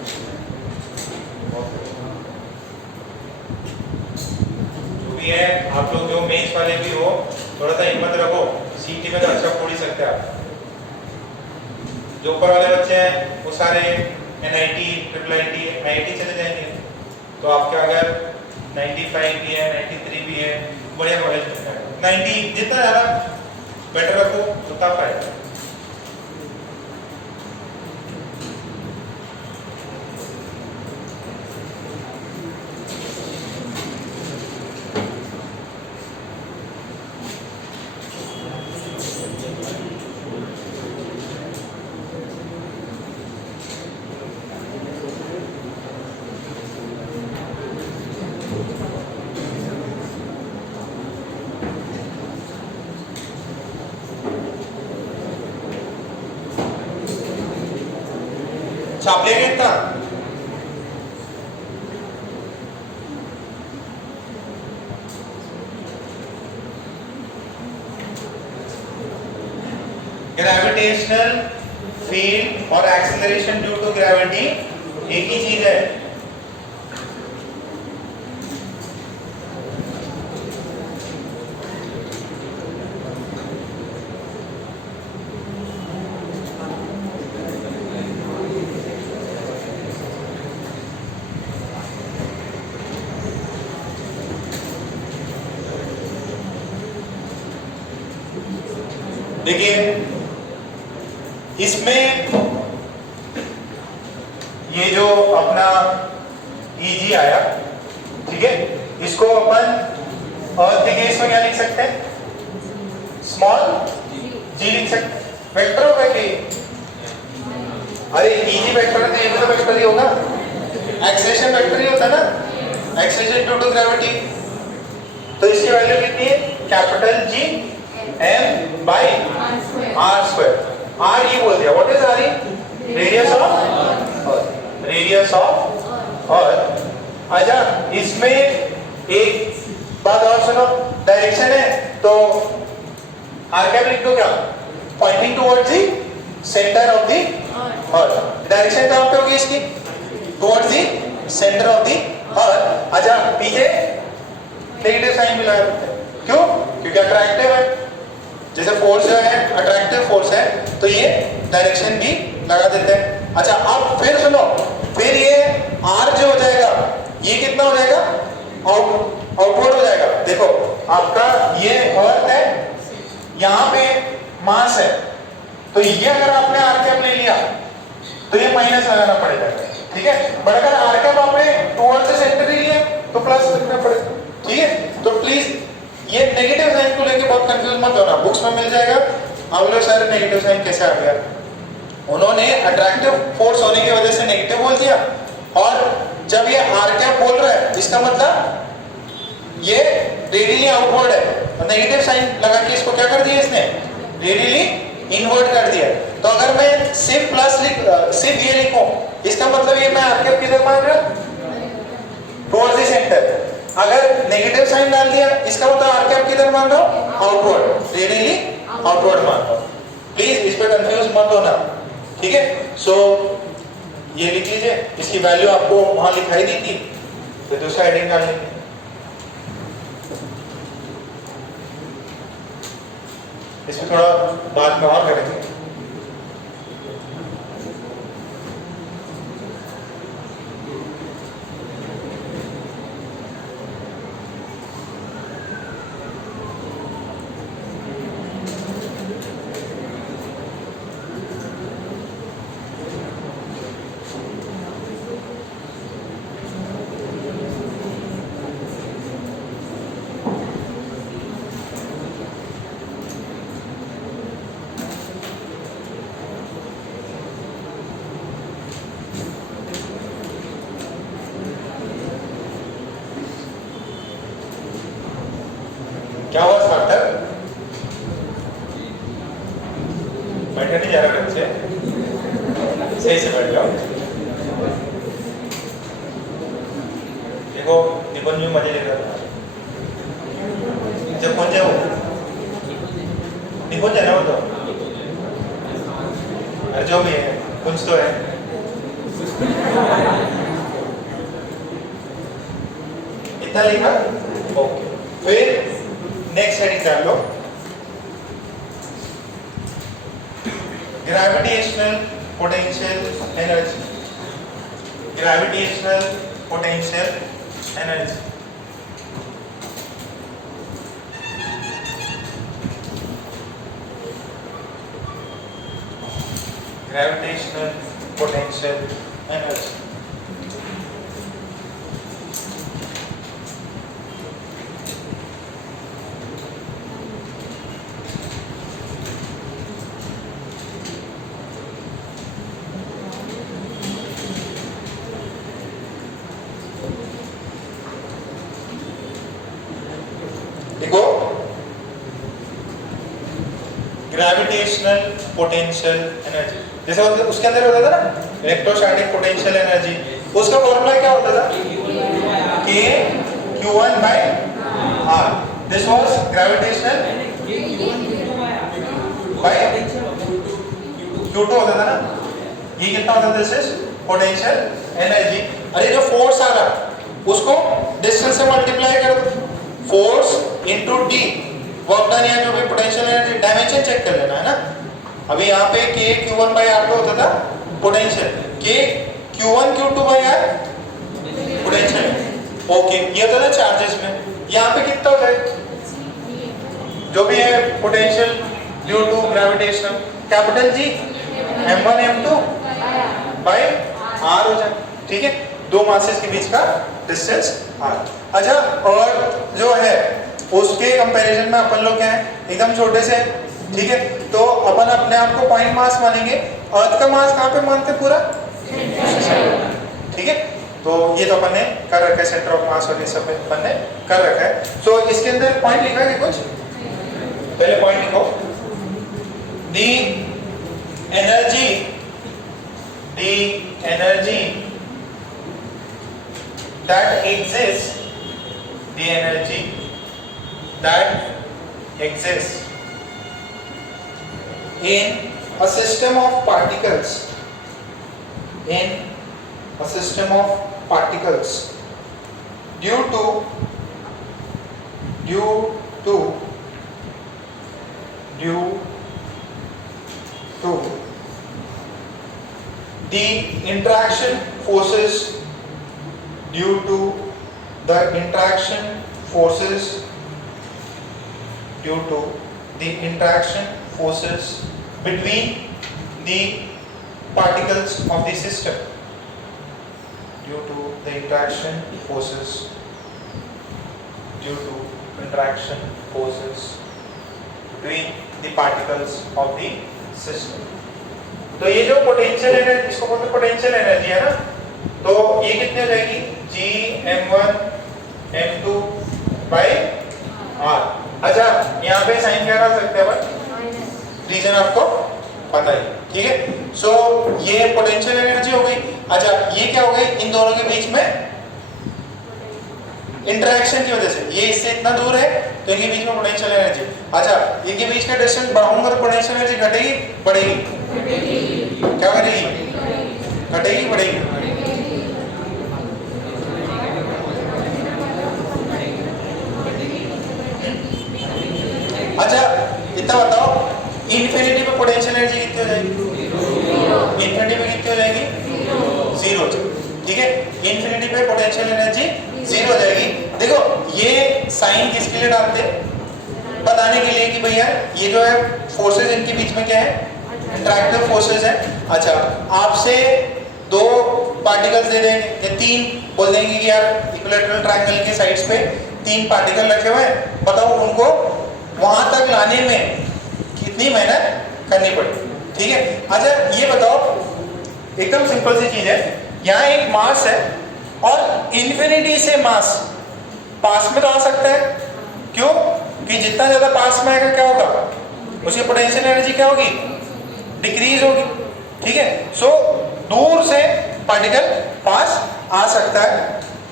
जो भी है आप लोग जो मेंस वाले भी हो, थोड़ा सा हिम्मत रखो, सीटी में तो अच्छा फोड़ ही सकते हैं आप। जो ऊपर वाले बच्चे हैं वो सारे NIT, IIT चले जाएंगे, तो आपके अगर 95 भी है, 93 भी है, बढ़िया कॉलेज मिलता है। 90 जितना ज़्यादा बेटर रखो उतना फायदा। छाप लेंगे इतना। ग्रेविटेशनल फील्ड और एक्सेलरेशन ड्यू टू ग्रेविटी एक ही चीज है। देखिए इसमें ये जो अपना Eg आया, ठीक है, इसको अपन अर्थ के केस में क्या लिख सकते हैं? स्मॉल g लिख सकते हैं। वेक्टर होगा कि अरे Eg वेक्टर है, ये तो वेक्टर ही होगा। एक्सेलरेशन वेक्टर ही होता है ना, एक्सेलरेशन ड्यू टू ग्रेविटी। तो इसकी वैल्यू कितनी है? Capital G m by r square। r ये बोल दिया, what is r? Radius of radius of earth. अच्छा, इसमें एक बात और सुनो, डायरेक्शन है तो r कैप लिख दो क्या? Pointing towards the centre of the earth. Direction कहां पे होगी इसकी? Towards the centre of the earth. अच्छा, पीछे नेगेटिव साइन मिला है, क्यों? क्योंकि अट्रैक्टिव है। जैसे फोर्स जो है अट्रैक्टिव फोर्स है, तो ये डायरेक्शन भी लगा देते हैं। अच्छा, अब फिर सुनो, फिर ये r जो हो जाएगा, ये कितना हो जाएगा? आउटवर्ड हो जाएगा। देखो आपका ये अर्थ है, यहाँ पे मास है, तो ये अगर आपने r कैप ले लिया तो ये माइनस लगाना पड़ेगा, ठीक है। बट अगर r कैप आपने टुवर्ड्स द सेंटर ही लिया तो प्लस लिखना पड़ेगा, ठीक है। तो प्लीज ये नेगेटिव साइन को लेके बहुत कंफ्यूज मत होना, बुक्स में मिल जाएगा। हम लोग सारे नेगेटिव साइन कैसे आ गया? उन्होंने अट्रैक्टिव फोर्स होने की वजह से नेगेटिव बोल दिया, और जब ये r कैप बोल रहा है, इसका मतलब ये रेडियली आउटवर्ड है, और नेगेटिव साइन लगा के इसको क्या कर दिया इसने? रेडियली इनवर्ट कर दिया। तो अगर मैं सिर्फ प्लस सिर्फ ये लिखूं, इसका मतलब ये मैं r कैप किधर मान रहा हूं? Towards the centre. अगर नेगेटिव साइन डाल दिया, इसका मतलब r कैप किधर मान रहा हूं? आउटवर्ड, रेडियली आउटवर्ड मान रहा हूं। प्लीज इस पे कंफ्यूज मत होना, ठीक है। सो ये लिख लीजिए, इसकी वैल्यू आपको वहां लिखाई दी थी, तो दूसरा हेडिंग डाल लेंगे। इसमें थोड़ा बाद में और करेंगे। क्या हुआ सार्थक? बैठे नहीं जा रहा बच्चे, सही से बैठ जाओ। देखो निकुंज भी मजे ले रहा था, जब कौन जाओ निकुंज है ना, वो तो अरे जो भी है कुछ तो है। इतना लिखा, ओके। फिर नेक्स्ट हेडिंग डाल लो, gravitational potential energy. Gravitational potential energy, gravitational potential energy. देखो ग्रेविटेशनल पोटेंशियल एनर्जी, जैसे उसके अंदर होता था ना इलेक्ट्रोस्टैटिक पोटेंशियल एनर्जी, उसका फॉर्मूला क्या होता था? K Q1 by R. This was gravitational by Q2 होता था ना, ये कितना होता था? This is potential energy. अरे जो फोर्स आ रहा उसको डिस्टेंस से मल्टीप्लाई कर दो, force into D, work done या जो भी पोटेंशियल एनर्जी, डायमेंशन चेक कर लेना है ना। अभी यहाँ पे K Q1 by R पे होता था potential, K Q1 Q2 by R potential. Okay, ये होता था चार्जेस में। यहाँ पे कितना होता है जो भी है potential due to gravitation? Capital G M1 M2 by R हो जाए, ठीक है, दो मासेस के बीच का डिस्टेंस R। अच्छा, अर्थ जो है उसके कंपैरिजन में अपन लोग क्या है, एकदम छोटे से, ठीक है, तो अपन अपने आप को पॉइंट मास मानेंगे। अर्थ का मास कहाँ पे मानते पूरा? ठीक है, तो ये तो अपन ने कर रखा है, सेंटर ऑफ मास और ये सब अपन ने कर रखा है। तो इसके अंदर पॉइंट लिखा है कुछ, पहले पॉइंट लिखो, दी energy that exists in a system of particles, due to the interaction forces, due to the interaction forces between the particles of the system, due to the interaction forces between the particles of the system। तो ये जो potential energy, इसको बोलते हैं potential energy है ना, तो ये कितनी हो जाएगी? G M1 M2 by R। अच्छा, यहाँ पे साइन क्या डाल सकते हैं अपन? रीजन आपको पता है, ठीक है। सो ये पोटेंशियल एनर्जी हो गई। अच्छा, ये क्या हो गई? इन दोनों के बीच में इंटरेक्शन की वजह से, ये इससे इतना दूर है तो इनके बीच में पोटेंशियल एनर्जी। अच्छा, इनके बीच का डिस्टेंस बढ़ाऊंगा तो पोटेंशियल एनर्जी घटेगी बढ़ेगी? क्या करेगी? घटेगी बढ़ेगी? अच्छा, इतना बताओ, इन्फिनिटी पे पोटेंशियल एनर्जी कितनी हो जाएगी? इन्फिनिटी पे कितनी हो जाएगी? जीरो, ठीक है, इन्फिनिटी पे पोटेंशियल एनर्जी जीरो हो जाएगी। देखो, ये साइन किसके लिए डालते हैं? बताने के लिए कि भैया ये जो है फोर्सेस, इनके बीच में क्या है? इंटरैक्टिव फोर्सेस है। अच्छा, आपसे दो पार्टिकल्स दे देंगे या तीन, बोल देंगे कि यार इक्विलैटरल ट्रायंगल के साइड्स पे तीन पार्टिकल रखे हुए हैं, बताओ उनको वहां तक लाने में कितनी मेहनत करनी पड़ी, ठीक है। अच्छा, ये बताओ, एकदम सिंपल सी चीज है, यहाँ एक मास है और इन्फिनिटी से मास पास में तो आ सकता है, क्यों? कि जितना ज्यादा पास में आएगा क्या होगा? उसकी पोटेंशियल एनर्जी क्या होगी? डिक्रीज होगी, ठीक है। सो दूर से पार्टिकल पास आ सकता है।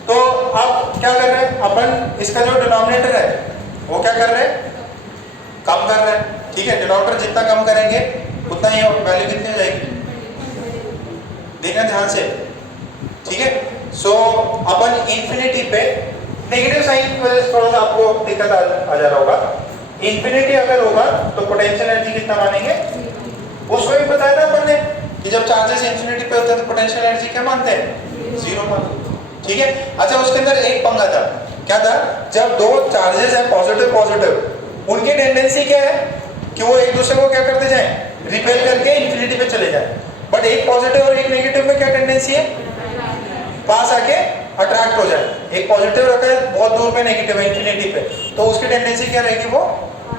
तो अब क्या कर रहे हैं अपन? इसका जो डिनोमिनेटर है वो क्या कर रहे हैं? कम कर रहे हैं, ठीक है। डिनोमिनेटर जितना कम करेंगे उतना ही वैल्यू कितनी हो जाएगी? देखना ध्यान से, ठीक है। सो अपन इन्फिनिटी पे नेगेटिव साइन की वजह से थोड़ा सा आपको दिक्कत आ जा रहा होगा। इन्फिनिटी अगर होगा तो पोटेंशियल एनर्जी कितना मानेंगे? उसको भी बताया था अपन ने कि जब चार्जेस इन्फिनिटी पे होते हैं तो पोटेंशियल एनर्जी क्या मानते हैं? जीरो मानते हैं, ठीक है। अच्छा, उसके अंदर एक पंगा था, क्या था? जब दो चार्जेस है पॉजिटिव पॉजिटिव, उनकी टेंडेंसी क्या है कि वो एक दूसरे को क्या करते जाएं? रिपेल करके इन्फिनिटी पे चले जाएं। बट एक पॉजिटिव और एक नेगेटिव में क्या टेंडेंसी है? पास आके अट्रैक्ट हो जाए। एक पॉजिटिव रखा है बहुत दूर पे, नेगेटिव है इन्फिनिटी पे, तो उसकी टेंडेंसी क्या रहेगी? वो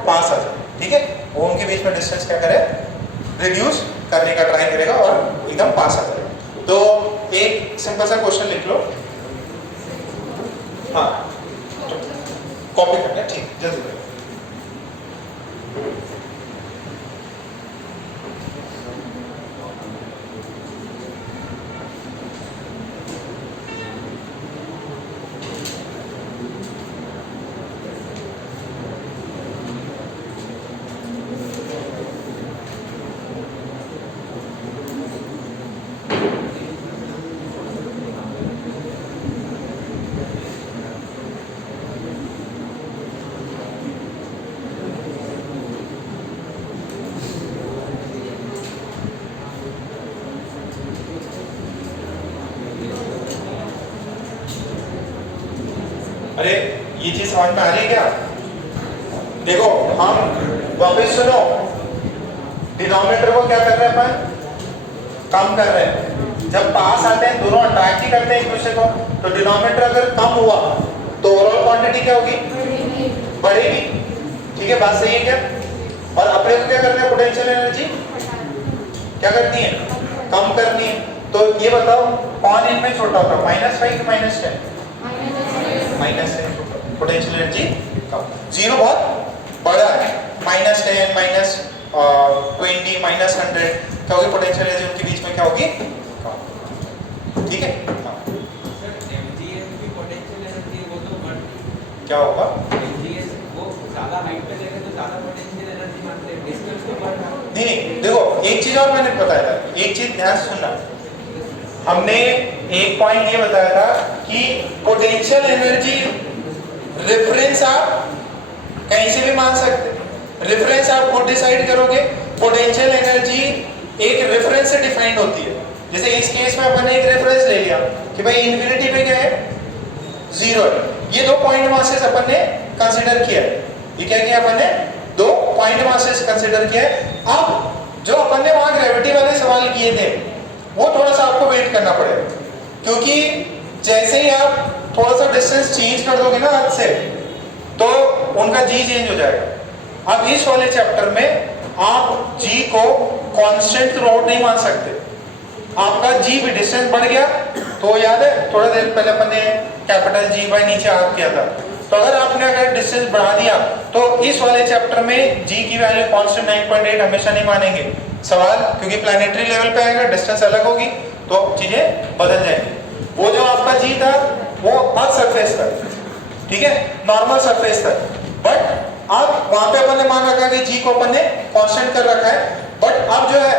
पास आ जाए, ठीक है। वो उनके बीच में डिस्टेंस क्या करे? रिड्यूस करने का ट्राई करेगा और एकदम पास आ जाएगा। तो एक सिंपल सा क्वेश्चन लिख लो, हाँ कॉपी करना है, ठीक, जल्दी करो। अरे ये चीज समझ में आ रही है क्या? देखो हम वापस सुनो, डिनोमिनेटर को क्या कर रहे हैं अपन? कम कर रहे हैं। जब पास आते हैं दोनों अट्रैक्ट ही करते हैं एक दूसरे को, तो डिनोमिनेटर अगर कम हुआ तो ओवरऑल क्वांटिटी क्या होगी? बढ़ेगी। ठीक है, बात सही है क्या? और अपने को क्या करना है? पोटेंशियल एनर्जी क्या करनी है? कम करनी है। तो ये बताओ कौन इनमें छोटा होगा, -5 कि -10? -10। पोटेंशियल एनर्जी कम, जीरो बहुत बड़ा है, -10 -20 -100 क्या होगी? पोटेंशियल एनर्जी उनके बीच में क्या होगी? कम। ठीक है, क्या होगा? नहीं नहीं, देखो एक चीज और मैंने बताया था, एक चीज ध्यान से सुनना। हमने एक पॉइंट ये बताया था कि पोटेंशियल एनर्जी रेफरेंस आप कहीं से भी मान सकते, रेफरेंस आप खुद डिसाइड करोगे। पोटेंशियल एनर्जी एक रेफरेंस से डिफाइंड होती है। जैसे इस केस में अपन ने एक रेफरेंस ले लिया कि भाई इन्फिनिटी पे क्या है? 0 है। ये दो पॉइंट मासेस अपन ने कंसीडर किया। ये क्या किया अपन ने? दो पॉइंट मासेस कंसीडर किया। अब जो अपन ने वहां ग्रेविटी वाले सवाल किए थे वो थोड़ा सा आपको वेट करना पड़ेगा, क्योंकि जैसे ही आप थोड़ा सा डिस्टेंस चेंज कर दोगे ना अर्थ से, तो उनका जी चेंज हो जाएगा। अब इस वाले चैप्टर में आप जी को कांस्टेंट थ्रू आउट नहीं मान सकते। आपका जी भी डिस्टेंस बढ़ गया तो याद है थोड़ा देर पहले अपन ने कैपिटल जी बाय नीचे आर किया था, तो अगर आपने अगर डिस्टेंस बढ़ा दिया तो इस वाले चैप्टर में जी की वैल्यू कांस्टेंट 9.8 हमेशा नहीं मानेंगे सवाल, क्योंकि प्लैनेटरी लेवल पे आएगा, डिस्टेंस अलग होगी तो चीजें बदल जाएंगी। वो जो आपका जी था वो अर्थ सरफेस था, ठीक है, नॉर्मल सरफेस था, बट अब वहां पे अपन ने मान रखा कि जी को अपन ने कांस्टेंट कर रखा है। बट अब जो है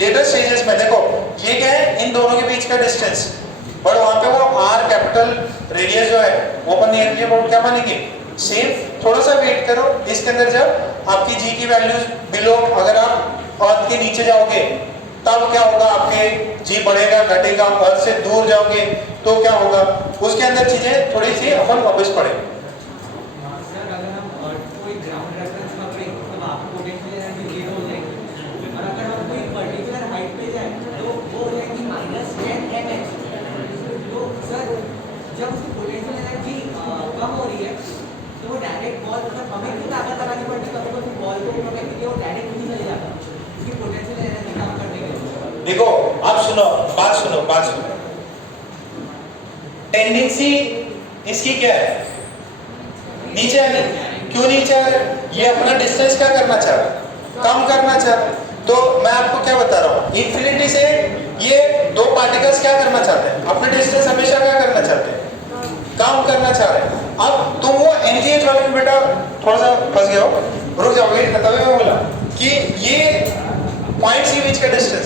लेटर स्टेजेस में देखो ये क्या है? इन दोनों के बीच का डिस्टेंस, बट वहां पे वो आर कैपिटल रेडियस जो है वो अपन एरिया को क्या मानेंगे? सेम। थोड़ा सा वेट करो, इसके अंदर जब आपकी जी की वैल्यूज बिलो, अगर आप अर्थ के नीचे जाओगे तब क्या होगा? आपके जी बढ़ेगा घटेगा, अर्थ से दूर जाओगे तो क्या होगा? उसके अंदर चीजें थोड़ी सी अपन वापस पड़ेगी। जब उसकी पोटेंशियल एनर्जी कम हो रही है तो वो डायरेक्ट बॉल, मतलब हमें क्यों ताकत लगानी पड़ती है? कभी कभी बॉल को प्रोटेक्ट करके वो डायरेक्ट नीचे चले जाता है उसकी पोटेंशियल एनर्जी कम करने के लिए। देखो आप सुनो, बात सुनो। टेंडेंसी इसकी क्या है? नीचे आने। क्यों नीचे आ रहा है? ये अपना डिस्टेंस क्या करना चाह रहा है? कम करना चाह रहा है। तो मैं आपको क्या बता रहा हूँ, इन्फिनिटी से ये दो पार्टिकल्स क्या करना चाहते हैं? अपने डिस्टेंस हमेशा क्या करना चाहते हैं? कम करना चाह रहे हैं। अब तुम वो NGH वाले में बेटा थोड़ा सा फंस गए हो, रुक जाओ, वेट करता हुआ मैं बोला कि ये पॉइंट्स के बीच का डिस्टेंस